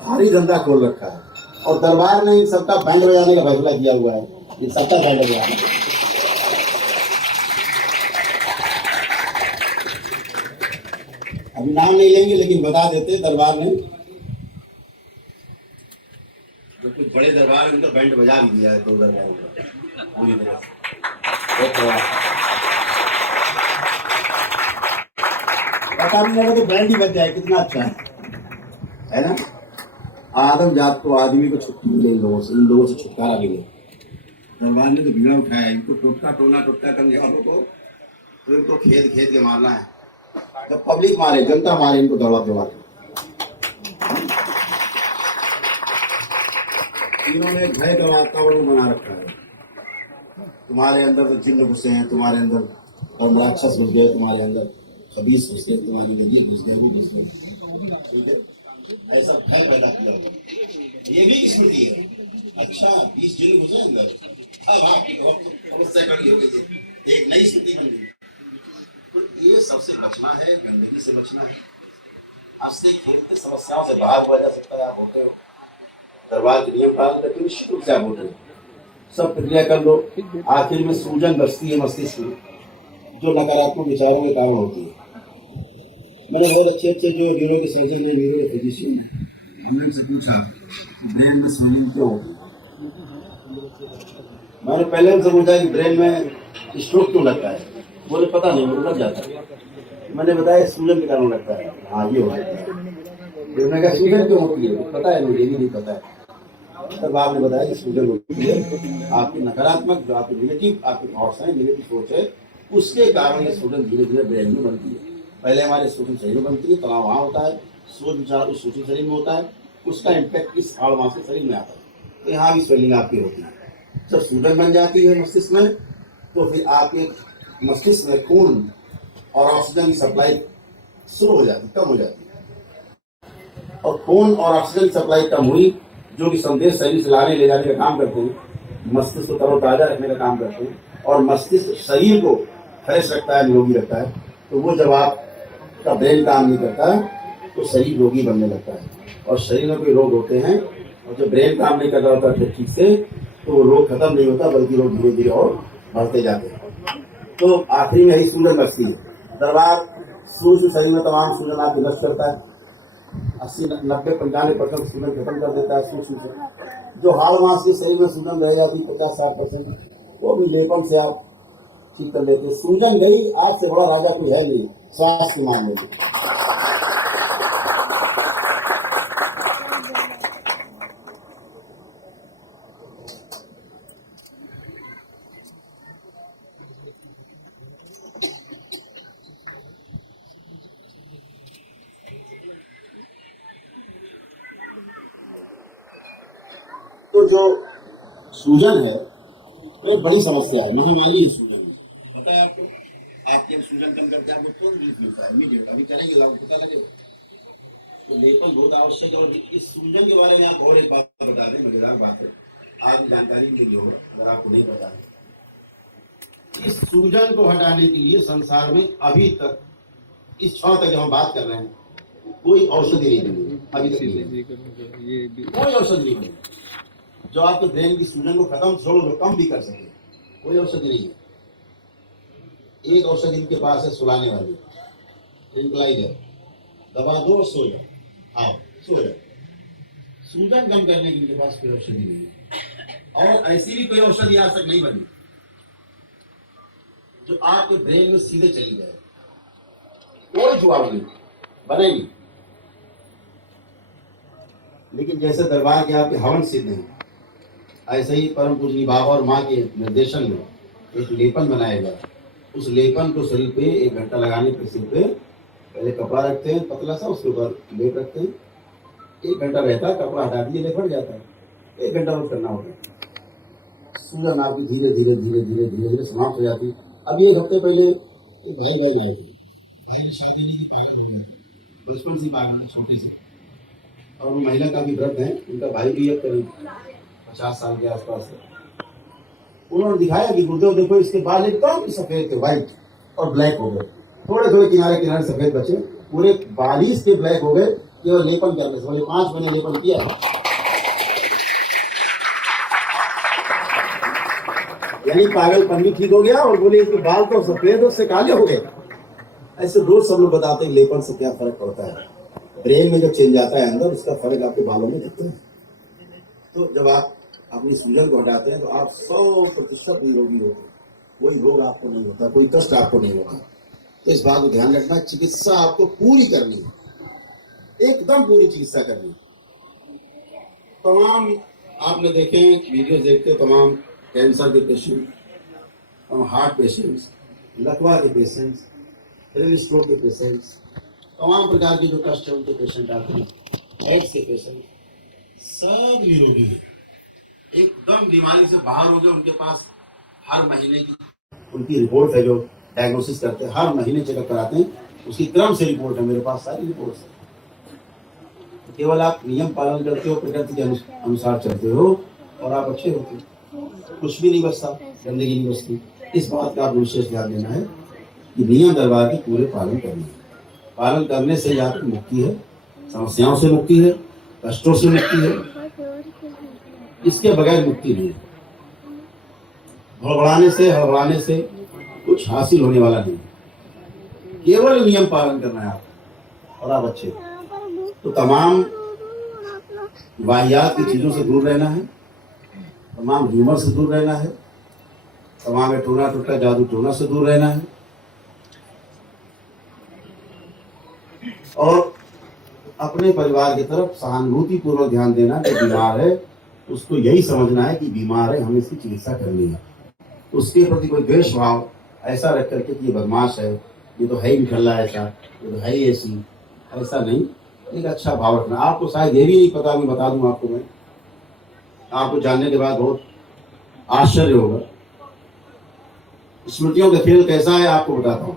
भारी धंधा खोल रखा है। और दरबार ने इन सबका बैंड बजाने का फैसला किया हुआ है, इन सबका बैंड बजाना। अभी नाम नहीं लेंगे लेकिन बता देते, दरबार ने जो कुछ बड़े दरबार है उनका बैंड बजा भी दिया है, तो दरबार पूरी तरह से पता भी लगा तो बैंड ही बज जाए, कितना अच्छा है ना। आदम जात को, आदमी को छुट्टी मिले, इन लोगों से छुटकारा मिले। दरबार ने तो भीड़ा उठाया, इनको टोटका टोना टोटका करने वालों को तो इनको खेद खेद के मारना है। जब पब्लिक मारे, जनता मारे, इनको दौड़ा दौड़ा के। इन्होंने भय का वातावरण बना रखा है। तुम्हारे अंदर तो जिन्न घुसे हैं, तुम्हारे अंदर राक्षस घुस गए, तुम्हारे अंदर खबीस घुस गए, तुम्हारी गंदी घुस गए, वो घुस गए। ठीक है, ऐसा भय पैदा किया होगा। ये भी स्मृति है। अच्छा, 20 जिन्न घुसे अंदर, अब आपकी समस्या खड़ी हो गई है, एक नई स्थिति बन गई। तो ये सबसे बचना है, गंदगी से बचना है। हंसते खेलते समस्याओं से बाहर हुआ जा सकता है। आप होते हो, दरबार के नियम पालन करके निश्चित रूप से आप होते हो, सब प्रक्रिया कर लो। आखिर में सूजन बचती है मस्तिष्क में, जो नकारात्मक विचारों के कारण होती है। मैंने बहुत अच्छे अच्छे जो न्यूरो के सर्जन है, न्यूरो के फिजिशियन, हमने उनसे पूछा ब्रेन में स्वेलिंग क्यों होती है। मैंने पहले उनसे पूछा कि ब्रेन में स्ट्रोक क्यों लगता है। बोले पता नहीं, मुझे लग जाता है। मैंने बताया सूजन के कारण लगता है। हाँ, ये हो जाता है। मैंने कहा सूजन क्यों होती है, पता है मुझे भी नहीं पता है। तब आपने बताया कि सूजन होती है आपकी नकारात्मक, जो आपकी नेगेटिव आपके थॉट्स हैं, नेगेटिव सोच है, उसके कारण ये सूजन धीरे धीरे ब्रेन में बनती है। पहले हमारे सूजन शरीर में बनती है, तनाव वहाँ होता है, सोच विचार उस सूजन शरीर में होता है, उसका इम्पैक्ट इस हाड़ वहाँ से शरीर में आता है। तो यहाँ भी स्वेलिंग आपकी होती है। जब सूजन बन जाती है मस्तिष्क में, तो फिर आपके मस्तिष्क में खून और ऑक्सीजन की सप्लाई स्लो हो जाती, कम हो जाती है। और खून और ऑक्सीजन की सप्लाई कम हुई, जो कि संदेश शरीर से लाने ले जाने का काम करते हैं, मस्तिष्क को तरोताजा रखने का काम करते हैं, और मस्तिष्क शरीर को फ्रेश रखता है, निरोगी रखता है। तो वो जब आपका ब्रेन काम नहीं करता है तो शरीर रोगी बनने लगता है, और शरीर में कोई रोग होते हैं, और जब ब्रेन काम नहीं कर रहा होता फिर ठीक से, तो वो रोग खत्म नहीं होता, बल्कि रोग धीरे धीरे और बढ़ते जाते हैं। तो आखिरी में यही सूजन बचती है। दरबार सूर्य से शरीर में तमाम सूजन आपको नष्ट करता है। 80-90-95% सूजन खत्म कर देता है सूक्ष्म से। जो हाड़ मांस के शरीर में सूजन रह जाती 50-60%, वो भी लेपन से आप ठीक कर लेते। सूजन गई, आज से बड़ा राजा कोई है नहीं स्वास्थ्य के मामले में। तो जो सूजन है वो एक बड़ी समस्या है, महामारी है सूजन में। पता है आपको, आपके सूजन कम करके आपको तुरंत रिलीफ मिलता है, इमीडिएट। अभी करेंगे आपको पता लगेगा। तो लेपन बहुत आवश्यक है। और इस सूजन के बारे में आप और एक बात बता दें, मजेदार बात है, आप जानकारी मिली होगा अगर आपको नहीं पता है। इस सूजन को हटाने के लिए संसार में अभी तक, इस क्षण तक जब हम बात कर रहे हैं, कोई औषधि नहीं बनी अभी तक। कोई औषधि नहीं बनी जो आपके ब्रेन की सूजन को खत्म, छोड़ो तो कम भी कर सके। कोई औषधि नहीं है। एक औषधि इनके पास है सुलाने वाली, ट्रैंक्विलाइजर। दवा दो और सो जाओ, आओ सो जाओ। सूजन कम करने की इनके पास कोई औषधि नहीं है। और ऐसी भी कोई औषधि आज तक नहीं बनी जो आपके ब्रेन में सीधे चली जाए। कोई जुगाड़ नहीं बनेगी। लेकिन जैसे दरबार के आपके हवन सिद्ध हैं, ऐसे ही परम पूजनी बाबा और माँ के निर्देशन में एक लेपन बनाया गया। उस लेपन को शरीर पे 1 घंटा लगाने के सिर पे पहले कपड़ा रखते हैं पतला सा, उसके ऊपर लेप रखते हैं। 1 घंटा रहता है, कपड़ा हटा दिए लेप हट जाता है। 1 घंटा रोज करना होता है। सूजन आपकी धीरे धीरे धीरे धीरे धीरे धीरे समाप्त हो जाती। अभी 1 हफ्ते पहले एक भाई आए थे, शादी नहीं की पागल हो गया, बचपन से पागल, छोटे से। और वो महिला का भी व्रत है, उनका भाई भी अब करीब 50 साल के आसपास है। उन्होंने दिखाया कि गुरुदेव देखो, इसके बाल एकदम सफेद थे, व्हाइट और ब्लैक हो गए, थोड़े थोड़े किनारे किनारे सफेद बचे, पूरे 42 के ब्लैक हो गए। केवल लेपन करने से। बोले 5 महीने लेपन किया, यानी पागलपन भी ठीक हो गया। और बोले इसके बाल तो सफेद उससे काले हो गए। ऐसे रोज सब लोग बताते हैं लेपन से क्या फर्क पड़ता है। ब्रेन में जब चेंज आता है अंदर, उसका फर्क आपके बालों में दिखता है। तो जब आप अपनी सूजन को हटाते हैं तो आप 100% निरोगी होते हैं। कोई रोग आपको नहीं होता, कोई कष्ट आपको नहीं होता। तो इस बात को ध्यान रखना, चिकित्सा आपको पूरी करनी है, एकदम पूरी चिकित्सा करनी है। तमाम आपने देखे वीडियो देखते हो, तमाम कैंसर के पेशेंट, हार्ट पेशेंट्स, लकवा के पेशेंट्स, ब्रेन स्ट्रोक के पेशेंट्स, तमाम प्रकार के जो कष्ट है उनके पेशेंट आते हैं, एड्स के पेशेंट, सब निरोगी हैं, एकदम बीमारी से बाहर हो गए। उनके पास हर महीने की उनकी रिपोर्ट है, जो डायग्नोसिस करते हैं, हर महीने चेकअप कराते हैं, उसकी क्रम से रिपोर्ट है, मेरे पास सारी रिपोर्ट है। केवल आप नियम पालन करते हो, प्रकृति के अनुसार चलते हो और आप अच्छे होते हो, कुछ भी नहीं बचता, गंदगी नहीं बचती। इस बात का आप विशेष ध्यान देना है कि नियम दरबार के पूरे पालन करने हैं। पालन करने से आपकी मुक्ति है, समस्याओं से मुक्ति है, कष्टों से मुक्ति है, इसके बगैर मुक्ति नहीं है। हड़बड़ाने से कुछ हासिल होने वाला नहीं, केवल नियम पालन करना है आप और आप अच्छे हो। तो तमाम वाहियात की चीजों से दूर रहना है, तमाम ह्यूमर से दूर रहना है, तमाम टोना टुटका जादू टोना से दूर रहना है, और अपने परिवार की तरफ सहानुभूति पूर्वक ध्यान देना। जो बीमार है उसको यही समझना है कि बीमार है, हमें इसकी चिकित्सा करनी है। उसके प्रति कोई द्वेष भाव ऐसा रख करके कि ये बदमाश है, ये तो है ही निकल्ला ऐसा, ये तो है ही ऐसी, ऐसा नहीं। एक अच्छा भाव रखना। आपको शायद ये भी नहीं पता, मैं बता दूं आपको, मैं आपको जानने के बाद बहुत आश्चर्य होगा। स्मृतियों का खेल कैसा है आपको बताता हूं।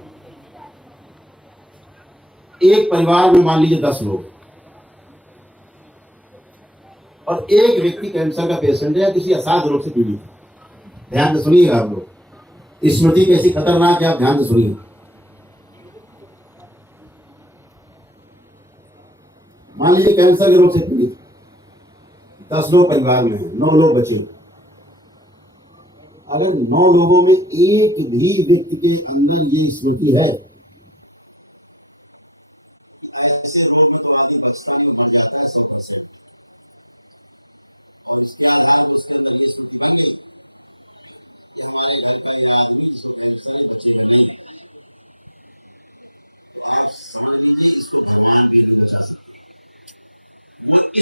एक परिवार में मान लीजिए 10 लोग और एक व्यक्ति कैंसर का पेशेंट है या किसी असाध्य रोग से पीड़ित है। ध्यान से सुनिएगा आप लोग, स्मृति कैसी खतरनाक है, आप ध्यान से सुनिए। मान लीजिए कैंसर के रोग से पीड़ित 10 लोग परिवार में है, 9 लोग बचे। अगर 9 लोगों में एक भी व्यक्ति के अंदर ये स्मृति है,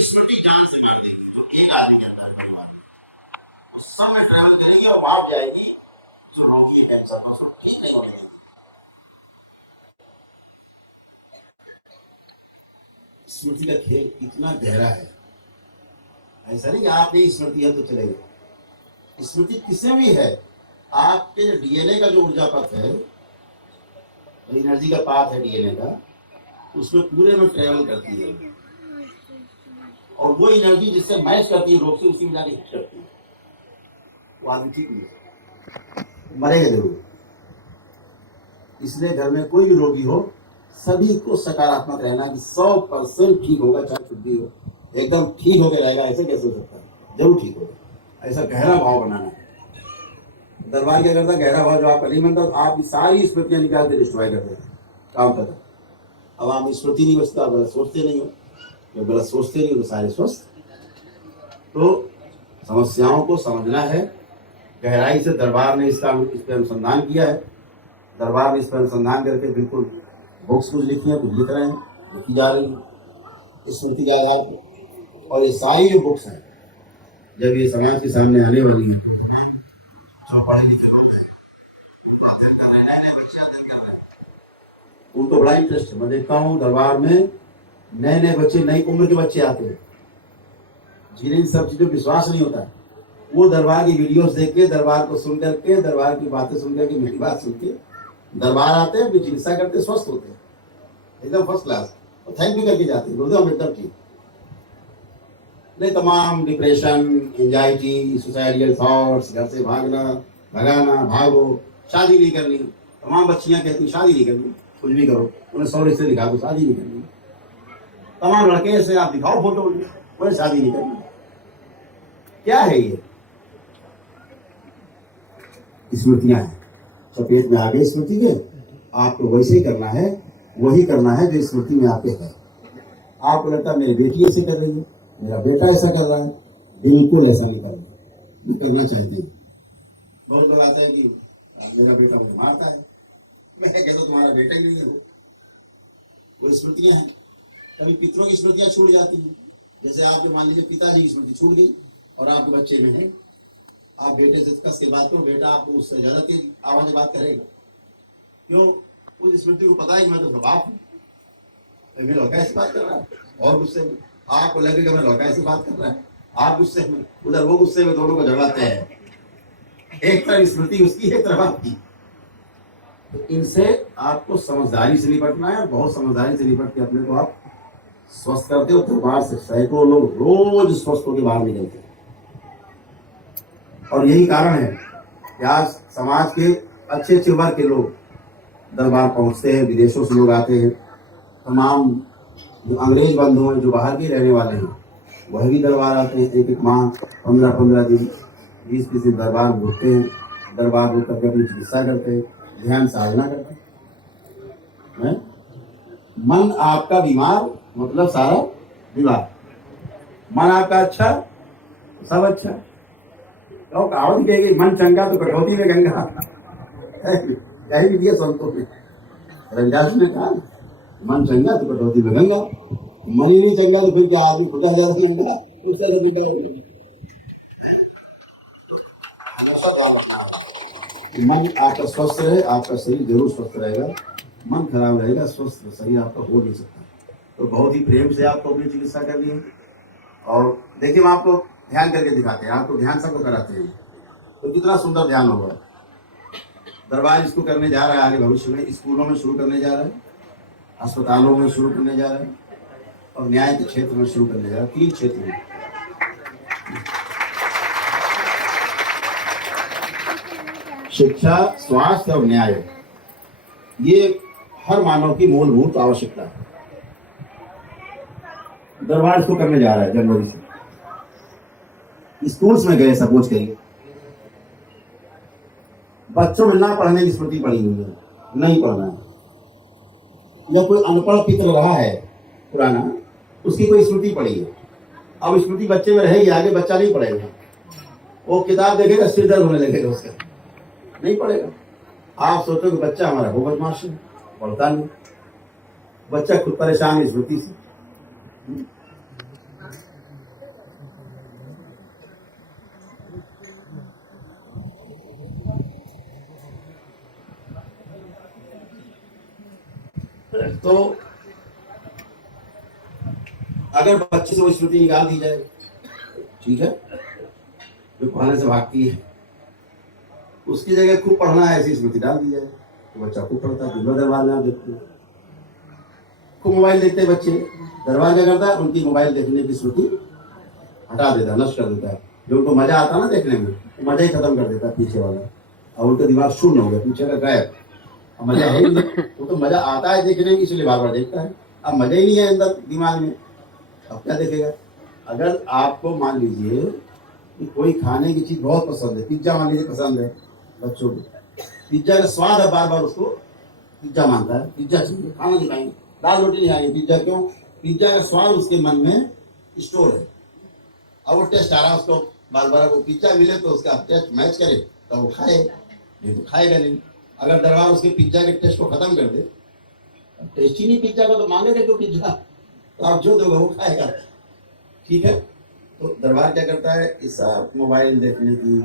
स्मृति जान से मार देगी। तो एक आदमी कहता है उस समय ट्रैवल करेगी और वहां जाएगी जो रोगी है कैंसर को, सब ठीक नहीं होगा। स्मृति का खेल इतना गहरा है, ऐसा नहीं कि आपने स्मृति है तो चलेगा। स्मृति किसे भी है, आपके डीएनए का जो ऊर्जा पथ है, तो एनर्जी का पाथ है डीएनए का, उसमें पूरे में ट्रेवल करती है और वो एनर्जी जिससे मैच करती है रोग से, उसी में जाके हिट करती है, वो आदमी ठीक नहीं है, मरेगा जरूर। इसलिए घर में कोई भी रोगी हो, सभी को सकारात्मक रहना कि 100% ठीक होगा, चाहे कुछ भी हो, एकदम ठीक होकर रहेगा। ऐसे कैसे हो सकता है, जरूर ठीक होगा। ऐसा गहरा भाव बनाना है। दरबार क्या करता है, गहरा भाव जो आप नहीं बनता, आपकी सारी स्मृतियां निकाल के डिस्ट्रॉय कर देते, काम करता। अब आप स्मृति नहीं बचता, गलत सोचते नहीं हो, जब गलत सोचते नहीं हो तो सारे स्वस्थ। तो समस्याओं को समझना है गहराई से। दरबार ने इस पर अनुसंधान किया है। दरबार ने इस पर अनुसंधान करके बिल्कुल बुक्स कुछ लिखी है, कुछ लिख रहे हैं, लिखी जा रही है स्मृति के आधार पर। और ये सारी जो बुक्स हैं, जब ये समाज के सामने आने वाली है, जो पढ़े लिखे उनको बड़ा इंटरेस्ट है। मैं देखता हूँ दरबार में नए नए बच्चे, नई उम्र के बच्चे आते हैं, जिन्हें इन सब चीजों पर विश्वास नहीं होता है। वो दरबार की वीडियोस देख के, दरबार को सुन करके, दरबार की बातें सुन करके, मेरी बात सुन के दरबार आते हैं, अपनी चिकित्सा करते, स्वस्थ होते हैं, एकदम फर्स्ट क्लास, और थैंक यू करके जाते हैं, गुरुदेव हम एकदम ठीक। नहीं तमाम डिप्रेशन, एंजाइटी, सुसाइडियल थॉट्स, घर से भगाना, भागो, शादी नहीं करनी। तमाम बच्चियां कहती शादी नहीं करनी, कुछ भी करो, उन्हें 100 रिश्ते दिखा दो, शादी नहीं करनी। तमाम लड़के से आप दिखाओ फोटो, उन्हें शादी नहीं करनी। क्या है ये? स्मृतियां हैं, सफेद में आगे स्मृति के, आपको वैसे ही करना है, वही करना है जो स्मृति में आपके है। आपको लगता है मेरी बेटी ऐसे कर रही है, मेरा बेटा ऐसा कर रहा है, बिल्कुल ऐसा नहीं करना, ये करना चाहिए। बहुत लोग आते हैं कि मेरा बेटा मुझे मारता है, मैं कहता तुम्हारा बेटा ही नहीं है। वो स्मृतियां हैं। कभी पितरों की स्मृतियां छूट जाती हैं, जैसे आपके मान लीजिए पिताजी की स्मृति छूट गई और आपके बच्चे में है, आप बेटे से कस के बात करो, बेटा आपको उससे ज्यादा तेज आवाज में बात करेगा, क्यों? उस स्मृति को पता है कि मैं तो बाप हूँ, तो मैं लौका ऐसी बात कर रहा है और गुस्से में। आपको लगेगा मैं लौका ऐसी बात कर रहा है, आप गुस्से में, उधर वो गुस्से में, दोनों को झगड़ाते हैं। एक तरफ स्मृति उसकी, एक तरफ आपकी। तो इनसे आपको समझदारी से निपटना है, बहुत समझदारी से निपट के अपने को आप स्वस्थ करते हो। दरबार से सैकड़ों लोग रोज स्वस्थ होकर बाहर निकलते हैं। और यही कारण है कि आज समाज के अच्छे अच्छे वर्ग के लोग दरबार पहुंचते हैं, विदेशों से लोग आते हैं। तमाम जो अंग्रेज बंधु हैं, जो बाहर भी रहने वाले हैं, वह भी दरबार आते हैं। एक एक माह, 15-15 दिन, 20-20 दिन दरबार घूमते हैं। दरबार रुक करके अपनी चिकित्सा करते हैं, ध्यान साधना करते हैं। मन आपका बीमार, मतलब सारा बीमार। मन आपका अच्छा, सब अच्छा। तो कहावत कहेगी, मन चंगा तो कटौती में गंगा। यही दिया संतों ने, रविदास ने कहा, मन चंगा तो कटौती में गंगा। मन ही नहीं चंगा तो फिर क्या आदमी खुदा जाता गंगा, उससे मन आपका स्वस्थ रहे, आपका शरीर जरूर स्वस्थ रहेगा। मन खराब रहेगा, स्वस्थ शरीर आपका हो नहीं सकता। तो बहुत ही प्रेम से आपको अपनी चिकित्सा करनी है। और देखिए, हम आपको ध्यान करके दिखाते हैं, आपको ध्यान सबको कराते हैं, तो कितना सुंदर ध्यान होगा। दरबार इसको करने जा रहा है आगे भविष्य में, स्कूलों में शुरू करने जा रहा है, अस्पतालों में शुरू करने जा रहा है, और न्याय के क्षेत्र में शुरू करने जा रहा है। 3 क्षेत्र में। शिक्षा, स्वास्थ्य और न्याय, ये हर मानव की मूलभूत आवश्यकता है। दरबार इसको करने जा रहा है जनवरी से। स्कूल्स में गए, सपोज करिए, बच्चों में ना पढ़ने की स्मृति पड़ी हुई है, नहीं पढ़ना है। या कोई अनपढ़ पितर रहा है पुराना, उसकी कोई स्मृति पड़ी है, अब स्मृति बच्चे में रहेगी, आगे बच्चा नहीं पढ़ेगा। वो किताब देखेगा, सिर दर्द होने लगेगा उसका, नहीं पढ़ेगा। आप सोचो कि बच्चा हमारा वो बदमाश है, पढ़ता नहीं, बच्चा खुद परेशान है स्मृति से। तो अगर बच्चे से वो स्मृति निकाल दी जाए, ठीक है, जो पढ़ने से भागती है, उसकी जगह खूब पढ़ना है ऐसी स्मृति डाल दी जाए, तो बच्चा खूब पढ़ता है। दरबार में आप देखते हैं खूब मोबाइल देखते हैं बच्चे। दरबार क्या करता है, उनकी मोबाइल देखने की स्मृति हटा देता है, नष्ट कर देता है। जो उनको मजा आता है ना देखने में, तो मजा ही खत्म कर देता है पीछे वाला, और उनका दिमाग शून्य हो गया, पीछे का गायब। अब मजा है ही नहीं, वो तो मजा आता है देखने में, इसलिए बार बार देखता है। अब मजा ही नहीं है अंदर दिमाग में, अब क्या देखेगा। अगर आपको मान लीजिए कि कोई खाने की चीज बहुत पसंद है, पिज्जा मान लीजिए पसंद है बच्चों को, पिज्जा का स्वाद है, बार बार उसको पिज्जा मांगता है, पिज्जा चाहिए, खाना नहीं खाएंगे, दाल रोटी नहीं खाएंगे, पिज्जा क्यों? पिज्जा का स्वाद उसके मन में स्टोर है। अब वो टेस्ट आ रहा है उसको, बार बार वो पिज्जा मिले तो उसका टेस्ट मैच करे तो वो खाए, नहीं तो खाएगा नहीं। अगर दरबार उसके पिज्जा के टेस्ट को खत्म कर दे, टेस्ट ही नहीं पिज्जा का, तो मांगेगा क्यों पिज्जा? तो आप जो दोगे वो खाएगा, ठीक है। तो दरबार क्या करता है, इस मोबाइल देखने की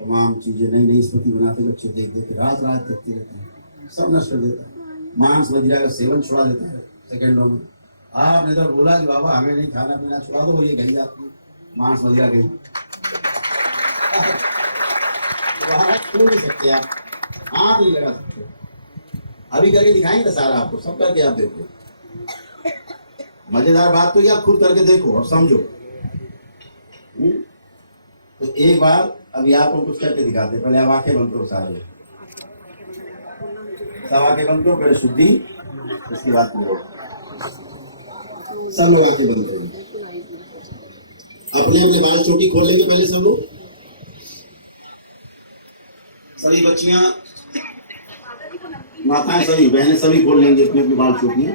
तमाम चीजें, नई नई स्मृति बनाते बच्चे, देख देख के रात रात देखते रहते हैं, सब नष्ट कर देता है। मांस मदिरा का सेवन छुड़ा देता है सेकंडों में। आपने तो बोला कि बाबा हमें नहीं खाना पीना, छुड़ा दो, ये गई आपकी मांस मदिरा गई, वहां छोड़ नहीं सकते आप, हाथ नहीं लगा सकते। अभी करके दिखाएंगे सारा आपको, सब करके आप देखो। मजेदार बात तो ये, आप खुद करके देखो और समझो। तो एक बार अभी आपको कुछ करके दिखाते, पहले आप आंखें बंद करो सारे, सब आंखें बंद करो, पहले शुद्धि, उसके बाद सब लोग आंखें बंद करेंगे, अपने अपने बाल चोटी खोल लेंगे पहले सब लोग, सभी बच्चियां, माताएं, सभी बहनें, सभी खोल लेंगे अपने अपने बाल चोटियां।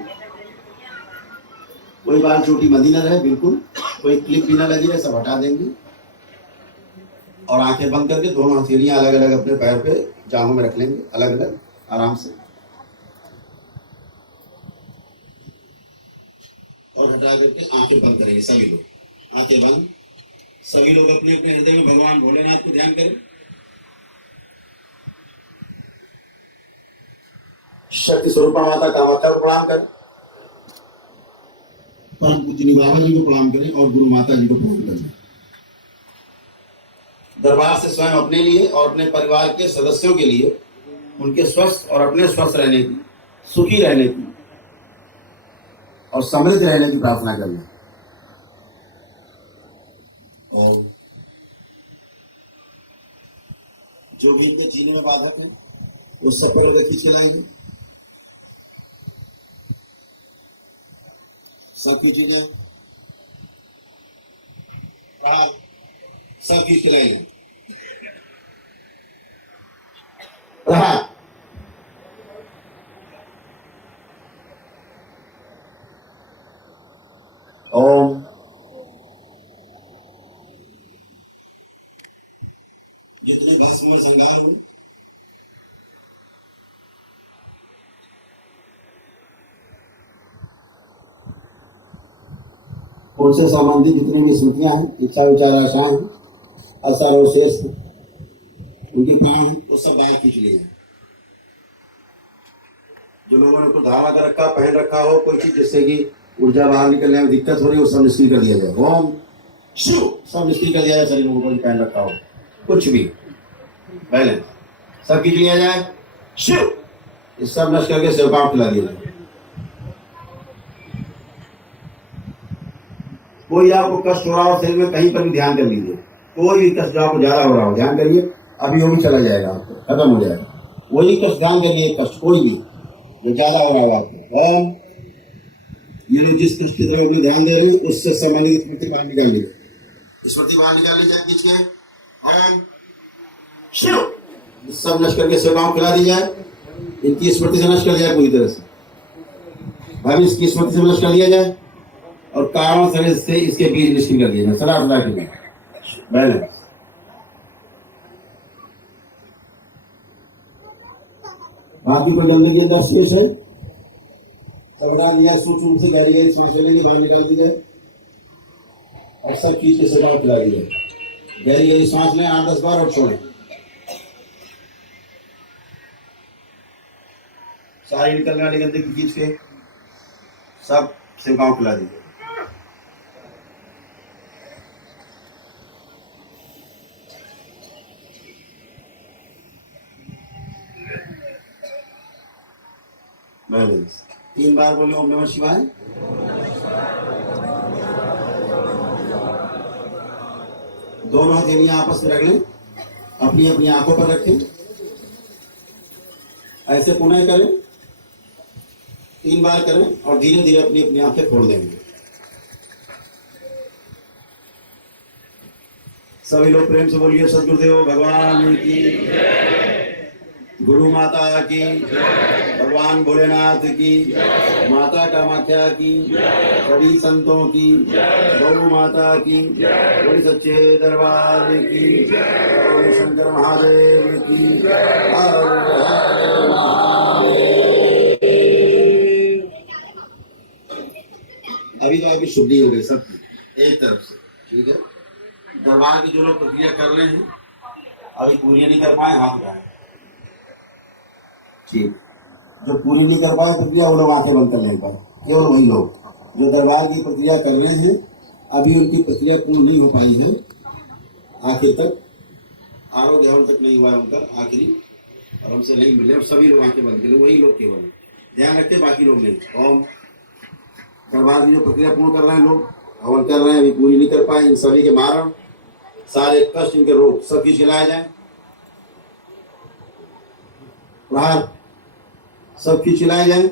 कोई बाल चोटी मदी न रहे बिल्कुल, कोई क्लिप भी ना लगी रहे, सब हटा देंगे। और आंखें बंद करके दोनों हथेलियां अलग अलग अपने पैर पे जांघों में रख लेंगे, अलग अलग आराम से, और हटा करके आंखें बंद करेंगे सभी लोग। आंखें बंद, सभी लोग अपने अपने हृदय में भगवान भोलेनाथ को ध्यान करें। शक्ति स्वरूपा माता कामाख्या को प्रणाम करें, परम पूजनी बाबा जी को प्रणाम करें और गुरु माता जी को प्रणाम करें। दरबार से स्वयं अपने लिए और अपने परिवार के सदस्यों के लिए उनके स्वस्थ और अपने स्वस्थ रहने की, सुखी रहने की और समृद्ध रहने की प्रार्थना करें। और जो भी इनके जीने में बाधक है वो सब पर रखी चलाएगी, सब कुछ सब कुछ चलाएंगे। ओम जितने भस्म में श्रृंगार हो उनसे संबंधित जितनी भी स्मृतियां हैं, इच्छा विचार आशाएं हैं, असर और शेष उनके पांव वो सब बाहर खींच लिए। जो लोगों ने कुछ धारा कर रखा, पहन रखा हो कोई चीज जिससे कि ऊर्जा बाहर निकलने में दिक्कत हो रही है, वो सब निष्क्रिय कर दिया जाए। ओम शिव सब निष्क्रिय कर दिया जाए। शरीर में कोई पहन रखा हो कुछ भी पहले सब खींच लिया जाए। शिव इस सब नष्ट करके सेवकाओं खिला दिया जाए। कोई आपको कष्ट हो रहा हो शरीर में, कहीं पर भी ध्यान कर लीजिए। कोई भी कष्ट जो आपको ज्यादा हो रहा हो ध्यान करिए, अभी वो भी चला जाएगा, आपको खत्म हो जाएगा। वही कष्ट ध्यान करिए, कष्ट कोई भी जो ज्यादा हो रहा हो आपको। ओम ये लोग जिस कष्ट की तरफ अपने ध्यान दे रहे हैं उससे संबंधित स्मृति बाहर निकाल लीजिए। स्मृति बाहर निकाल लीजिए खींच के। ओम शिव सब नष्ट करके सेवाओं खिला दी जाए। इनकी स्मृति से नष्ट कर दिया पूरी तरह से, भाई इसकी स्मृति से नष्ट कर दिया जाए और कारण शरीर से इसके बीज निष्क्रिय कर दिया जाए। सलाह सलाह के लिए बैलेंस बाकी को जल्दी दे दर्शकों से तगड़ा लिया, सूक्ष्म से गहरी गहरी सुई से लेके बाहर निकाल दी जाए और सब चीज के सेवा खिला दी जाए। गहरी गहरी सांस लें 8-10 बार और छोड़ें। सारी निकलने वाली गंदगी खींच के सब सेवाओं खिला दीजिए। बैलेंस 3 बार बोले ओम नमः शिवाय। दोनों हथेलियां आपस में रख लें, अपनी अपनी आंखों पर रखें, ऐसे पुनः करें, 3 बार करें और धीरे धीरे अपनी अपनी आंखें खोल देंगे। सभी लोग प्रेम से बोलिए सदगुरुदेव भगवान की, गुरु माता की, भगवान भोलेनाथ की, माता कामाख्या की, सभी संतों की, गौ माता की, बड़े सच्चे दरबार की, और शंकर महादेव की। अभी तो अभी शुद्धि हो गई सब एक तरफ से, ठीक है। दरबार की जो लोग प्रक्रिया कर रहे हैं अभी पूरी नहीं कर पाए हाथ उठाए, ठीक। जो पूरी नहीं कर पाए प्रक्रिया वो लोग आंखें बंद कर लें, केवल वही लोग जो दरबार की प्रक्रिया कर रहे हैं अभी उनकी प्रक्रिया पूर्ण नहीं हो पाई है, आखिर तक आरोग्य हवन तक नहीं हुआ है उनका, आखिरी और हमसे नहीं मिले, और सभी लोग आंखें बंद करें, वही लोग केवल ध्यान रखते, बाकी लोग नहीं। ओम दरबार की जो प्रक्रिया पूर्ण कर रहे हैं लोग, हवन कर रहे हैं, अभी पूरी नहीं कर पाए, इन सभी के मारण सारे कष्ट इनके रोग सब चीज खिलाए जाए, बाहर सब चीज खिलाए जाए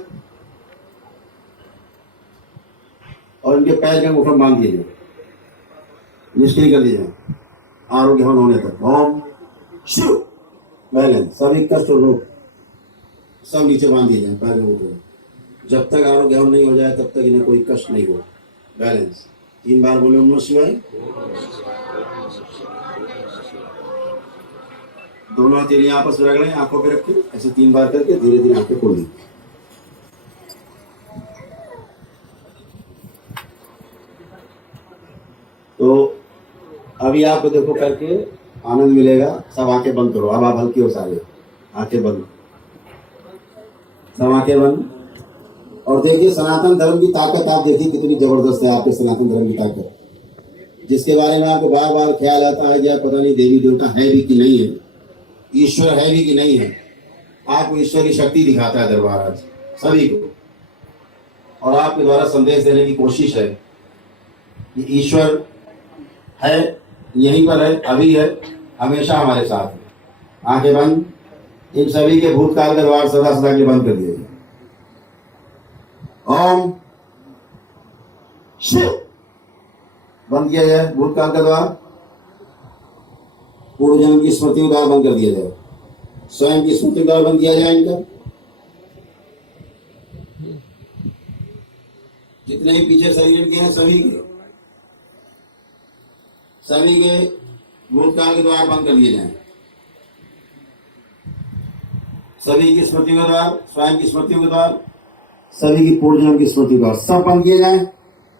और इनके पैर के अंगूठे बांध दिए जाए, निष्क्रिय कर दिए जाए आरोग्य हवन होने तक। ओम शिव बैलेंस सभी कष्ट और रोग सब नीचे बांध दिए जाए पैर के अंगूठे, जब तक आरोग्य हवन नहीं हो जाए तब तक इन्हें कोई कष्ट नहीं हो। बैलेंस 3 बार बोले ओम नमः शिवाय। दोनों हथेलियां आपस में रख लें, आंखों पे रखें, ऐसे 3 बार करके धीरे धीरे आंखें खोल दें। तो अभी आपको देखो करके आनंद मिलेगा। सब आंखें बंद करो, अब आप हल्की हो, सारे आंखें बंद। सब आंखें बंद। और देखिए सनातन धर्म की ताकत, आप देखिए कितनी जबरदस्त है आपके सनातन धर्म की ताकत, जिसके बारे में आपको बार बार ख्याल आता है कि आप पता नहीं देवी देवता है भी कि नहीं है, ईश्वर है भी कि नहीं है। आपको ईश्वर की शक्ति दिखाता है दरबार आज सभी को, और आपके द्वारा संदेश देने की कोशिश है कि ईश्वर है, यहीं पर है, अभी है, हमेशा हमारे साथ है। आंखें बंद। इन सभी के भूतकाल का द्वार सदा सदा के बंद कर दिए। ओम शिव बंद किया जाए भूतकाल का द्वार। पूर्व जन्म की स्मृति का द्वार बंद कर दिया जाए। स्वयं की स्मृति का द्वार बंद किया जाए। इनका जितने भी पीछे शरीर के हैं सभी के भूतकाल के द्वार बंद कर दिए जाए। सभी की स्मृति का द्वार, स्वयं की स्मृति का द्वार, सभी की पूर्व जन्म की स्मृति का द्वार सब बंद किए जाए।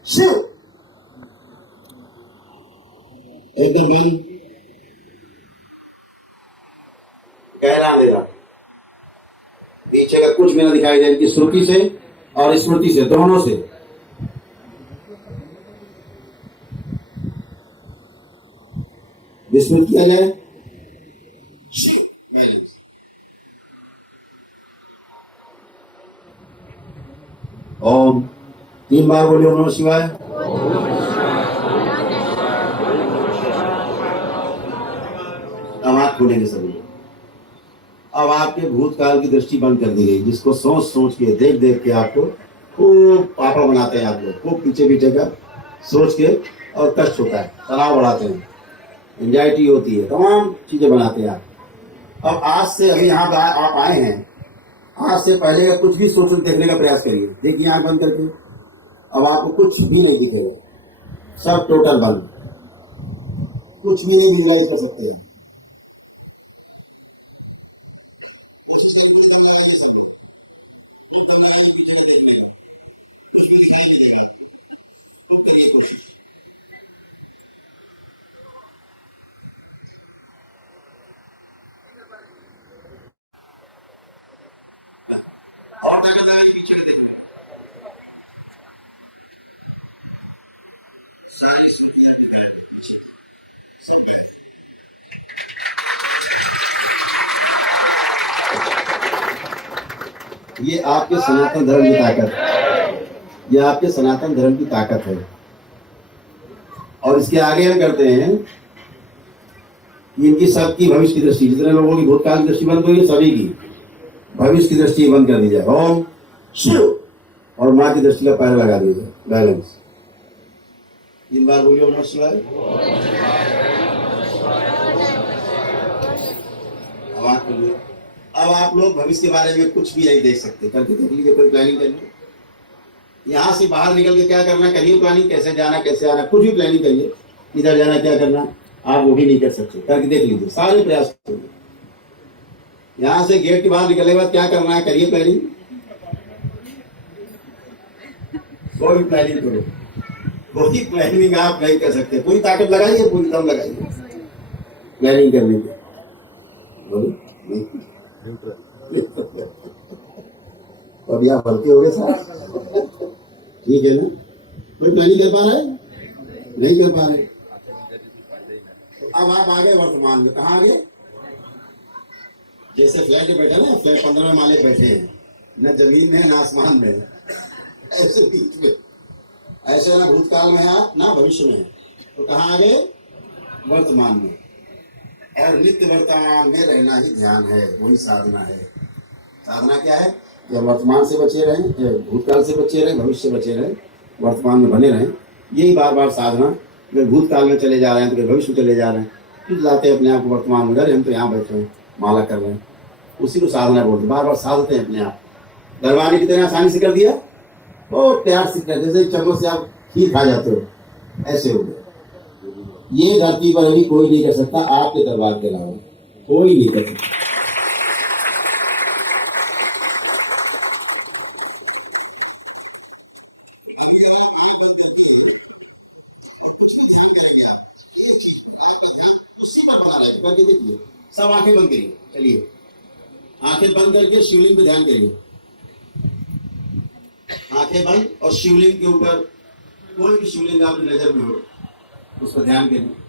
शिव एकदम भी गहरा अंधेरा, पीछे का कुछ भी ना दिखाई दे, इनकी श्रुति से और स्मृति से, दोनों से। विस्मृत किया जाए। ओम 3 बार बोलिए ओम नमः शिवाय। अब आंख खोलेंगे सभी। अब आपके भूतकाल की दृष्टि बंद कर दी गई, जिसको सोच सोच के देख देख के आपको खूब पापा बनाते हैं, आप लोग खूब पीछे पीछे का सोच के, और कष्ट होता है, तनाव बढ़ाते हैं, एंजाइटी होती है, तमाम चीजें बनाते हैं आप। अब आज से अभी यहाँ आप आए हैं, आज से पहले का कुछ भी सोच देखने का प्रयास करिए। देखिए आंख बंद करके, अब आपको कुछ भी नहीं दिखेगा, सब टोटल बंद, कुछ भी नहीं विजुअलाइज कर सकते हैं। करिए कोशिश। ये आपके सनातन धर्म की ताकत है, ये आपके सनातन धर्म की ताकत है। और इसके आगे हम करते हैं कि इनकी सबकी भविष्य की दृष्टि, जितने लोगों की भूतकाल की दृष्टि बंद हुई है, सभी की भविष्य की दृष्टि बंद कर दी जाए। ओम शिव, और माँ की दृष्टि का पैर लगा दिया जाए, बैलेंस। 3 बार बोलिए ओम नमः शिवाय। अब आप लोग भविष्य के बारे में कुछ भी नहीं देख सकते, करके देख लीजिए, कोई प्लानिंग करिए। यहाँ से बाहर निकल के क्या करना, करिए प्लानिंग, कैसे जाना कैसे आना, कुछ भी प्लानिंग करिए, इधर जाना क्या करना, आप वो भी नहीं कर सकते, करके देख लीजिए, सारे प्रयास करिए। यहाँ से गेट के बाहर निकलने के बाद क्या करना है, करिए प्लानिंग, कोई प्लानिंग करो, कोई प्लानिंग आप नहीं कर सकते, पूरी ताकत लगाइए, पूरी दम लगाइए प्लानिंग करने की। अभी आप हल्के हो गए साहब, ठीक है ना? कोई प्लानिंग कर पा रहा है? नहीं कर पा रहे। अब आप आ गए वर्तमान में, कहाँ आ गए? जैसे फ्लैट में बैठे ना, फ्लैट 15 माले बैठे हैं, न जमीन में ना आसमान में, ऐसे बीच में, ऐसे ना भूतकाल में आप ना भविष्य में, तो कहाँ आ गए? वर्तमान में। और नित्य वर्तमान में रहना ही ध्यान है, वही साधना है। साधना क्या है? या वर्तमान से बचे रहें, या भूतकाल से बचे रहें, भविष्य से बचे रहें, वर्तमान में बने रहें, यही बार बार साधना। अगर भूतकाल में चले जा रहे हैं तो फिर भविष्य में चले जा रहे हैं, फिर लाते अपने आप को वर्तमान में, हम तो यहाँ बैठे हैं, माला कर रहे हैं, उसी को साधना बोलते, बार बार साधते हैं अपने आप। दरबार की तरह आसानी से कर दिया, बहुत प्यार से कर, जैसे चम्मच से आप खीर खा जाते हो, ऐसे हो गया। ये धरती पर अभी कोई नहीं कर सकता, आपके दरबार के अलावा कोई नहीं कर सकता। कुछ भी ध्यान करेंगे आप, ये चीज उसी में बना रहे, करके देखिए। सब आंखें बंद करिए, चलिए आंखें बंद करके शिवलिंग पे ध्यान करिए। आंखें बंद और शिवलिंग के ऊपर कोई भी शिवलिंग आपकी नजर में हो उस पर ध्यान देना।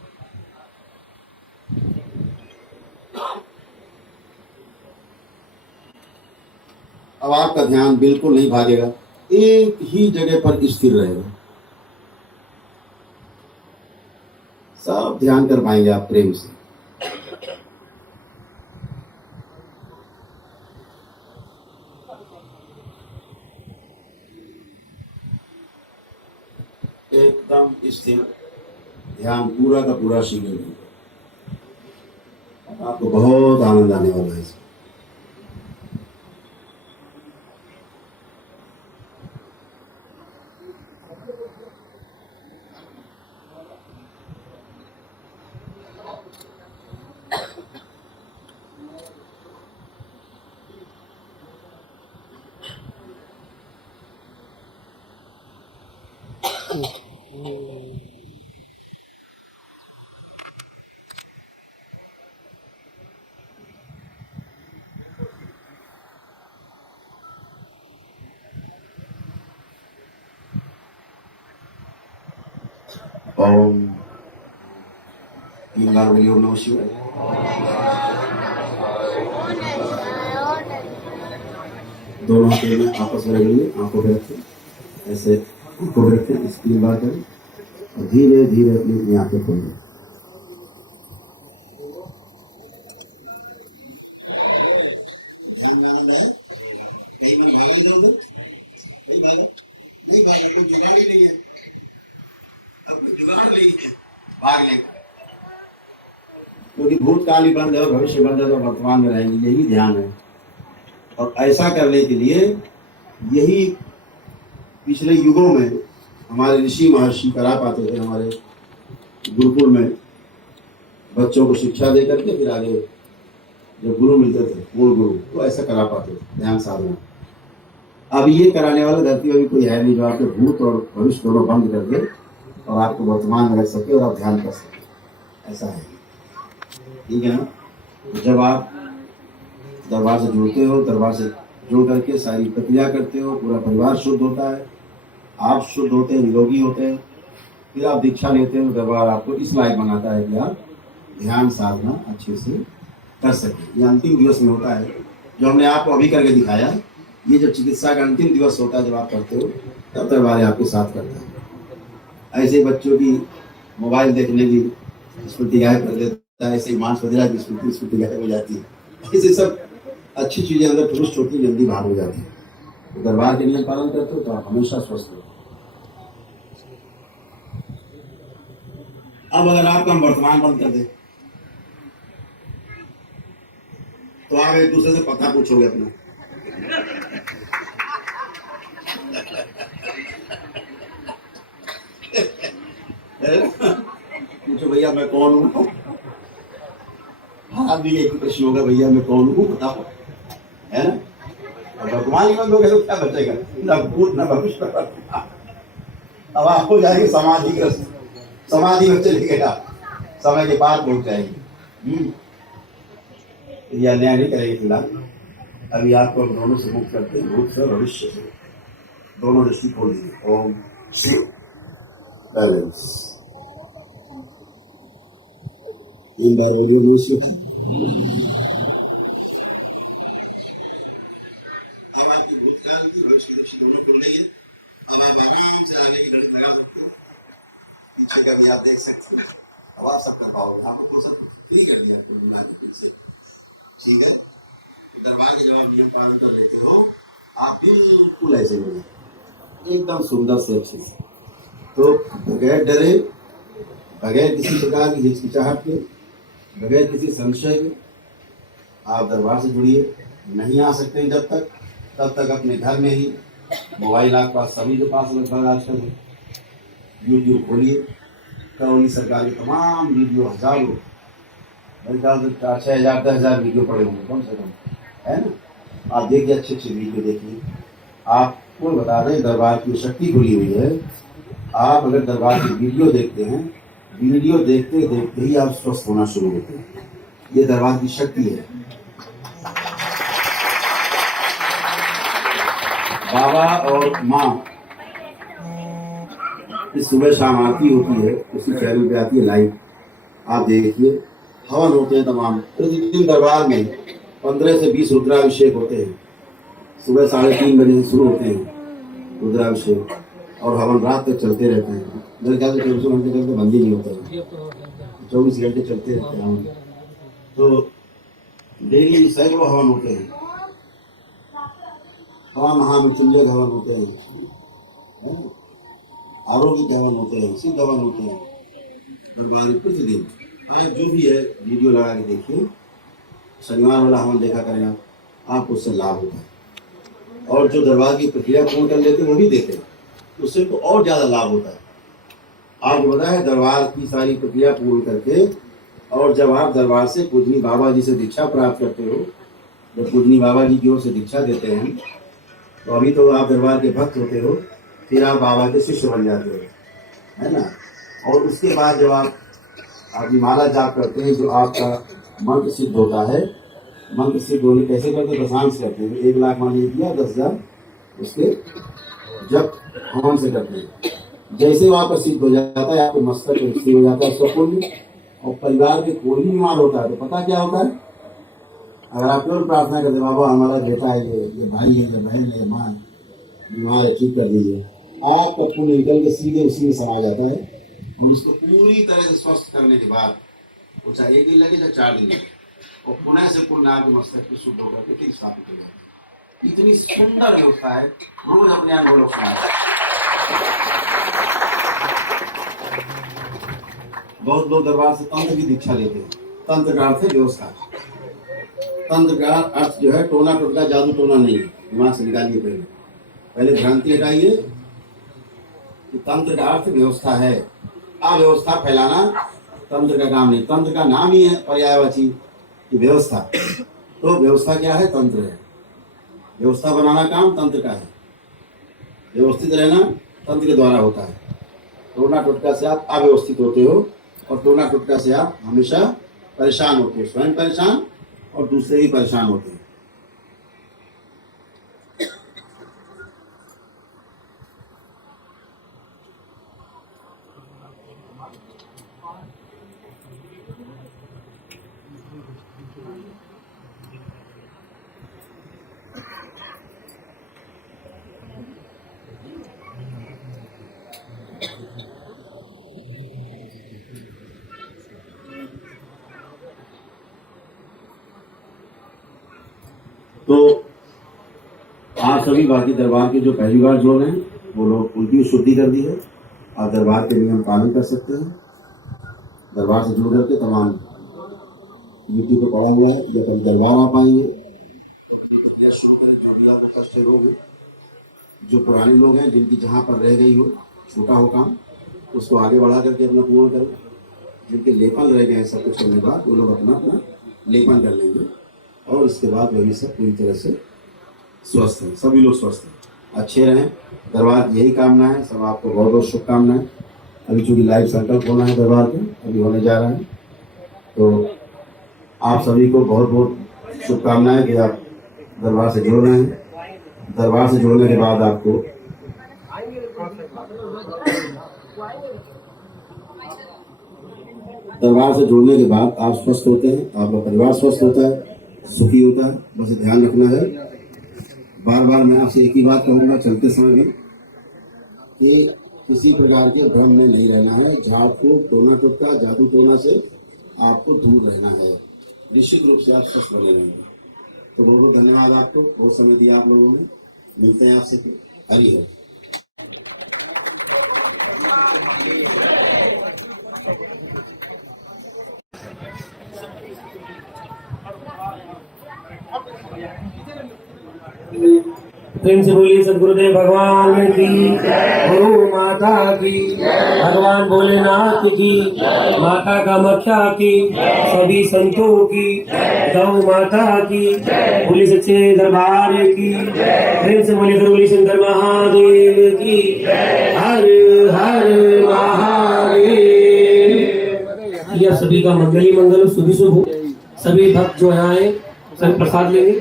अब आपका ध्यान बिल्कुल नहीं भागेगा, एक ही जगह पर स्थिर रहेगा। सब ध्यान कर पाएंगे आप प्रेम से। एकदम स्थिर, ध्यान पूरा का पूरा शिविर में। आपको बहुत आनंद आने वाला है इसमें। ओम, 3 बार बोलिए ओम नमः शिवाय। दोनों हाथों में आपस में रगड़िए, आंखों पे रखें, ऐसे आंखों पे रखें, इस 3 बार करें और धीरे धीरे अपनी आंखें खोलें। क्योंकि भूतकाल ही बंद है और भविष्य बंद है, तो वर्तमान में रहेंगे, यही ध्यान है। और ऐसा करने के लिए यही पिछले युगों में हमारे ऋषि महर्षि करा पाते थे। हमारे गुरुकुल में बच्चों को शिक्षा दे करके फिर आगे जब गुरु मिलते थे, पूर्ण गुरु, तो ऐसा करा पाते थे ध्यान साधना। अब ये कराने वाला धरती में भी कोई है नहीं जो आपके भूत और भविष्य दोनों बंद कर दे और आपको वर्तमान में रख सके और आप ध्यान कर सके। ऐसा है, ठीक है ना। जब आप दरबार से जुड़ते हो, दरबार से जुड़ करके सारी प्रक्रिया करते हो, पूरा परिवार शुद्ध होता है, आप शुद्ध होते हैं, निरोगी होते हैं, फिर आप दीक्षा लेते हो, दरबार आपको इस लायक बनाता है कि आप ध्यान साधना अच्छे से कर सकें। ये अंतिम दिवस में होता है जो हमने आपको अभी करके दिखाया। ये जो चिकित्सा का अंतिम दिवस होता है जब आप करते हो, तब दरबार आपके साथ करता है। ऐसे बच्चों की मोबाइल देखने की स्मृति गायब कर देता है, ऐसे मांस वगैरह की स्मृति गायब हो जाती है। ऐसे सब अच्छी चीजें अंदर दुरुस्त होती, जल्दी बाहर हो जाती है। तो दरबार के नियम पालन करते हो तो आप हमेशा स्वस्थ हो। अब अगर आपका वर्तमान बंद कर दे तो आप एक दूसरे से पता पूछोगे अपना। पूछो भैया मैं कौन हूँ, आप भी एक प्रश्न होगा, भैया मैं कौन हूँ बताओ, है ना। वर्तमान में लोग तो क्या बचेगा, न भूत न भविष्य। अब आप हो जाएंगे समाधिग्रस्त, समाधि में चले गए आप, समय के बाद पहुंच जाएंगे। ये अन्याय नहीं करेंगे फिलहाल। अभी आपको हम दोनों से मुक्त करते हैं, भूत से भविष्य से, दोनों दृष्टि खोल दीजिए। ओम शिव बैलेंस। 3 बार ऑडियो दूसरे है। अब आपकी भूतकाल की भविष्य की दृष्टि दोनों खुल रही है। अब आप आराम से आगे की घड़ी लगा सकते हो, पीछे का भी आप देख सकते हैं। अब आप सब कर पाओगे, आपको फुर्सत फ्री कर दिया फिर से, ठीक है। दरबार के जब आप नियम पालन कर लेते हो, आप बिल्कुल ऐसे मिले एकदम सुंदर से अच्छे से। तो बगैर डरे, बगैर किसी प्रकार की हिचकिचाहट के, बगैर किसी संशय के आप दरबार से जुड़िए। नहीं आ सकते जब तक, तब तक अपने घर में ही मोबाइल आपके पास सभी के पास लगभग आजकल है, यूट्यूब खोलिए, करौली सरकार के तमाम वीडियो हजारों, मेरे ख्याल से 6,000 10,000 वीडियो पड़े होंगे कम से कम, है ना। आप देखिए, अच्छे अच्छे वीडियो देखिए। आपको बता दें दरबार की शक्ति खुली हुई है। आप अगर दरबार की वीडियो देखते हैं, वीडियो देखते देखते ही आप स्वस्थ होना शुरू होते हैं। ये दरबार की शक्ति है। बाबा और माँ इस सुबह शाम आरती होती है, उसी चैनल पे आती है लाइव, आप देखिए। हवन होते हैं तमाम प्रतिदिन दरबार में 15 से 20 रुद्राभिषेक होते हैं। सुबह 3:30 बजे से शुरू होते हैं रुद्राभिषेक और हवन रात तक चलते रहते हैं। मेरे ख्याल से 24 घंटे तक तो बंद ही नहीं होता है, 24 घंटे चलते रहते हैं हवन। तो डेली सैकड़ों हवन होते हैं, हवन महामृत्युंजय हवन होते हैं, आरोग्य हवन होते हैं, सिद्ध हवन होते हैं। दरबार प्रतिदिन जो भी है वीडियो लगा के देखिए, शनिवार वाला हवन देखा करें आपको उससे लाभ होता है। और जो दरबार की प्रक्रिया पूर्ण कर लेते हैं वो भी देते हैं, उससे तो और ज़्यादा लाभ होता है। आपको पता है दरबार की सारी प्रक्रिया पूर्ण करके और जब आप दरबार से पूजनी बाबा जी से दीक्षा प्राप्त करते हो, जब पूजनी बाबा जी की ओर से दीक्षा देते हैं तो अभी तो आप दरबार के भक्त होते हो, फिर आप बाबा के शिष्य बन जाते हो, है ना। और उसके बाद जब आप अपनी माला जाप करते हैं, जो आपका मंत्र सिद्ध होता है, मंत्र सिद्ध होने कैसे करते हैं, दशांश करते हैं। 1 लाख मान लीजिए दिया, 10,000 उसके जब हवन से करते हैं, जैसे वो आपका सिद्ध हो जाता है, आपके मस्तक स्थिर हो जाता है स्वपुण्य। और परिवार में कोई भी बीमार होता है तो पता क्या होता है, अगर आप केवल प्रार्थना करते बाबा हमारा बेटा है, ये भाई है, ये बहन है, माँ बीमार है, ठीक कर दीजिए, आपका पुण्य निकल के सीधे उसी में समा जाता है। और उसको पूरी तरह से स्वस्थ करने के बाद वो चाहे 1 दिन लगे चाहे 4 दिन लगे, और पुनः से पुनः आपके मस्तक को शुद्ध होकर के फिर स्थापित हो जाता है। इतनी सुंदर व्यवस्था है, रोज अपने अनुभव सुनाए। बहुत लोग दरबार से तंत्र की दीक्षा लेते हैं। तंत्र का अर्थ है व्यवस्था। तंत्र का अर्थ जो है टोना टोटका जादू टोना नहीं है, दिमाग से निकालिए। पहले भ्रांति हटाइए कि तंत्र का अर्थ व्यवस्था है। अव्यवस्था फैलाना तंत्र का काम नहीं। तंत्र का नाम ही है पर्यायवाची कि व्यवस्था। तो व्यवस्था क्या है, तंत्र है। व्यवस्था बनाना काम तंत्र का है, व्यवस्थित रहना तंत्र के द्वारा होता है। टोना टोटका से आप अव्यवस्थित होते हो, और टोना टोटका से आप हमेशा परेशान होते हो, स्वयं परेशान और दूसरे भी परेशान होते हैं। तो आप सभी बाकी दरबार के जो पहली बार जुड़ रहे हैं वो लोग उनकी शुद्धि कर दी है। आप दरबार के नियम पालन कर सकते हैं। दरबार से जुड़ करके तमाम यूट्यूब पे पड़ा हुआ है, जब हम दरबार आ पाएंगे शुरू करें। जो भी आपको कष्ट लोग हैं, जो पुराने लोग हैं जिनकी जहाँ पर रह गई हो छोटा हो काम, उसको आगे बढ़ा करके अपना पूर्ण करें। जिनके लेपन रह गए सब कुछ करने के बाद वो लोग अपना अपना लेपन कर लेंगे, और उसके बाद वही सब पूरी तरह से स्वस्थ हैं। सभी लोग स्वस्थ हैं, अच्छे रहें। दरबार की यही कामना है। सब आपको बहुत बहुत शुभकामनाएं। अभी चूँकि लाइव संकल्प होना है दरबार के, अभी होने जा रहा है, तो आप सभी को बहुत बहुत शुभकामनाएं कि आप दरबार से जुड़ रहे हैं। दरबार से जुड़ने के बाद आपको दरबार से जुड़ने के बाद आप स्वस्थ होते हैं, आपका परिवार स्वस्थ होता है, सुखी होता है। बस ध्यान रखना है। बार बार मैं आपसे एक ही बात कहूँगा चलते समय भी, कि किसी प्रकार के भ्रम में नहीं रहना है। झाड़ फूक, टोना टोटका, जादू टोना से आपको दूर रहना है। निश्चित रूप से आप स्वस्थ बने रहेंगे। तो बहुत बहुत धन्यवाद आपको, बहुत समय दिया आप लोगों ने। मिलते हैं आपसे। हरि हर। प्रेम से बोलिए सदगुरुदेव भगवान की, गुरु माता की, भगवान भोलेनाथ की, माता कामाख्या की, सभी संतों की, गौ माता की, बोली सच्चे दरबार की। प्रेम से बोलिए बोली शंकर महादेव की। हर हर महादेव। यह सभी का मंगल ही मंगल, शुभ शुभ। सभी भक्त जो आए सभी प्रसाद लेंगे,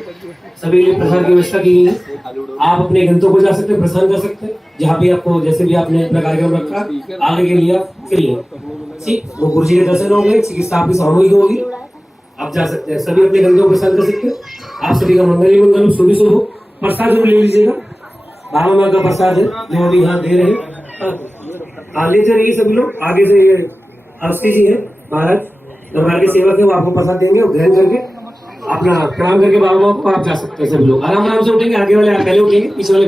सभी के लिए प्रसाद की व्यवस्था की गई है। आप अपने गंतव्य को जा सकते हैं, प्रस्थान कर सकते हैं, जहाँ भी आपको जैसे भी आपने अपना कार्यक्रम रखा आगे के लिए आप फ्री हो। ठीक, वो गुरु जी के दर्शन होंगे, चिकित्सा आपकी सामूहिक होगी, आप जा सकते हैं, सभी अपने गंतव्य को प्रस्थान कर सकते हैं। आप सभी का मंगल ही मंगल हो, शुभ ही शुभ हो। प्रसाद जरूर ले लीजिएगा, बाबा माँ का प्रसाद है जो अभी यहाँ दे रहे हैं। लेते रहिए सभी लोग। आगे से ये अवस्थी जी है महाराज, दरबार के सेवक है, वो आपको प्रसाद देंगे और ग्रहण करके अपना प्रणाम करके बाबा को आप जा सकते हैं। सभी लोग आराम आराम से उठेंगे, आगे वाले आप पहले उठेंगे, पीछे वाले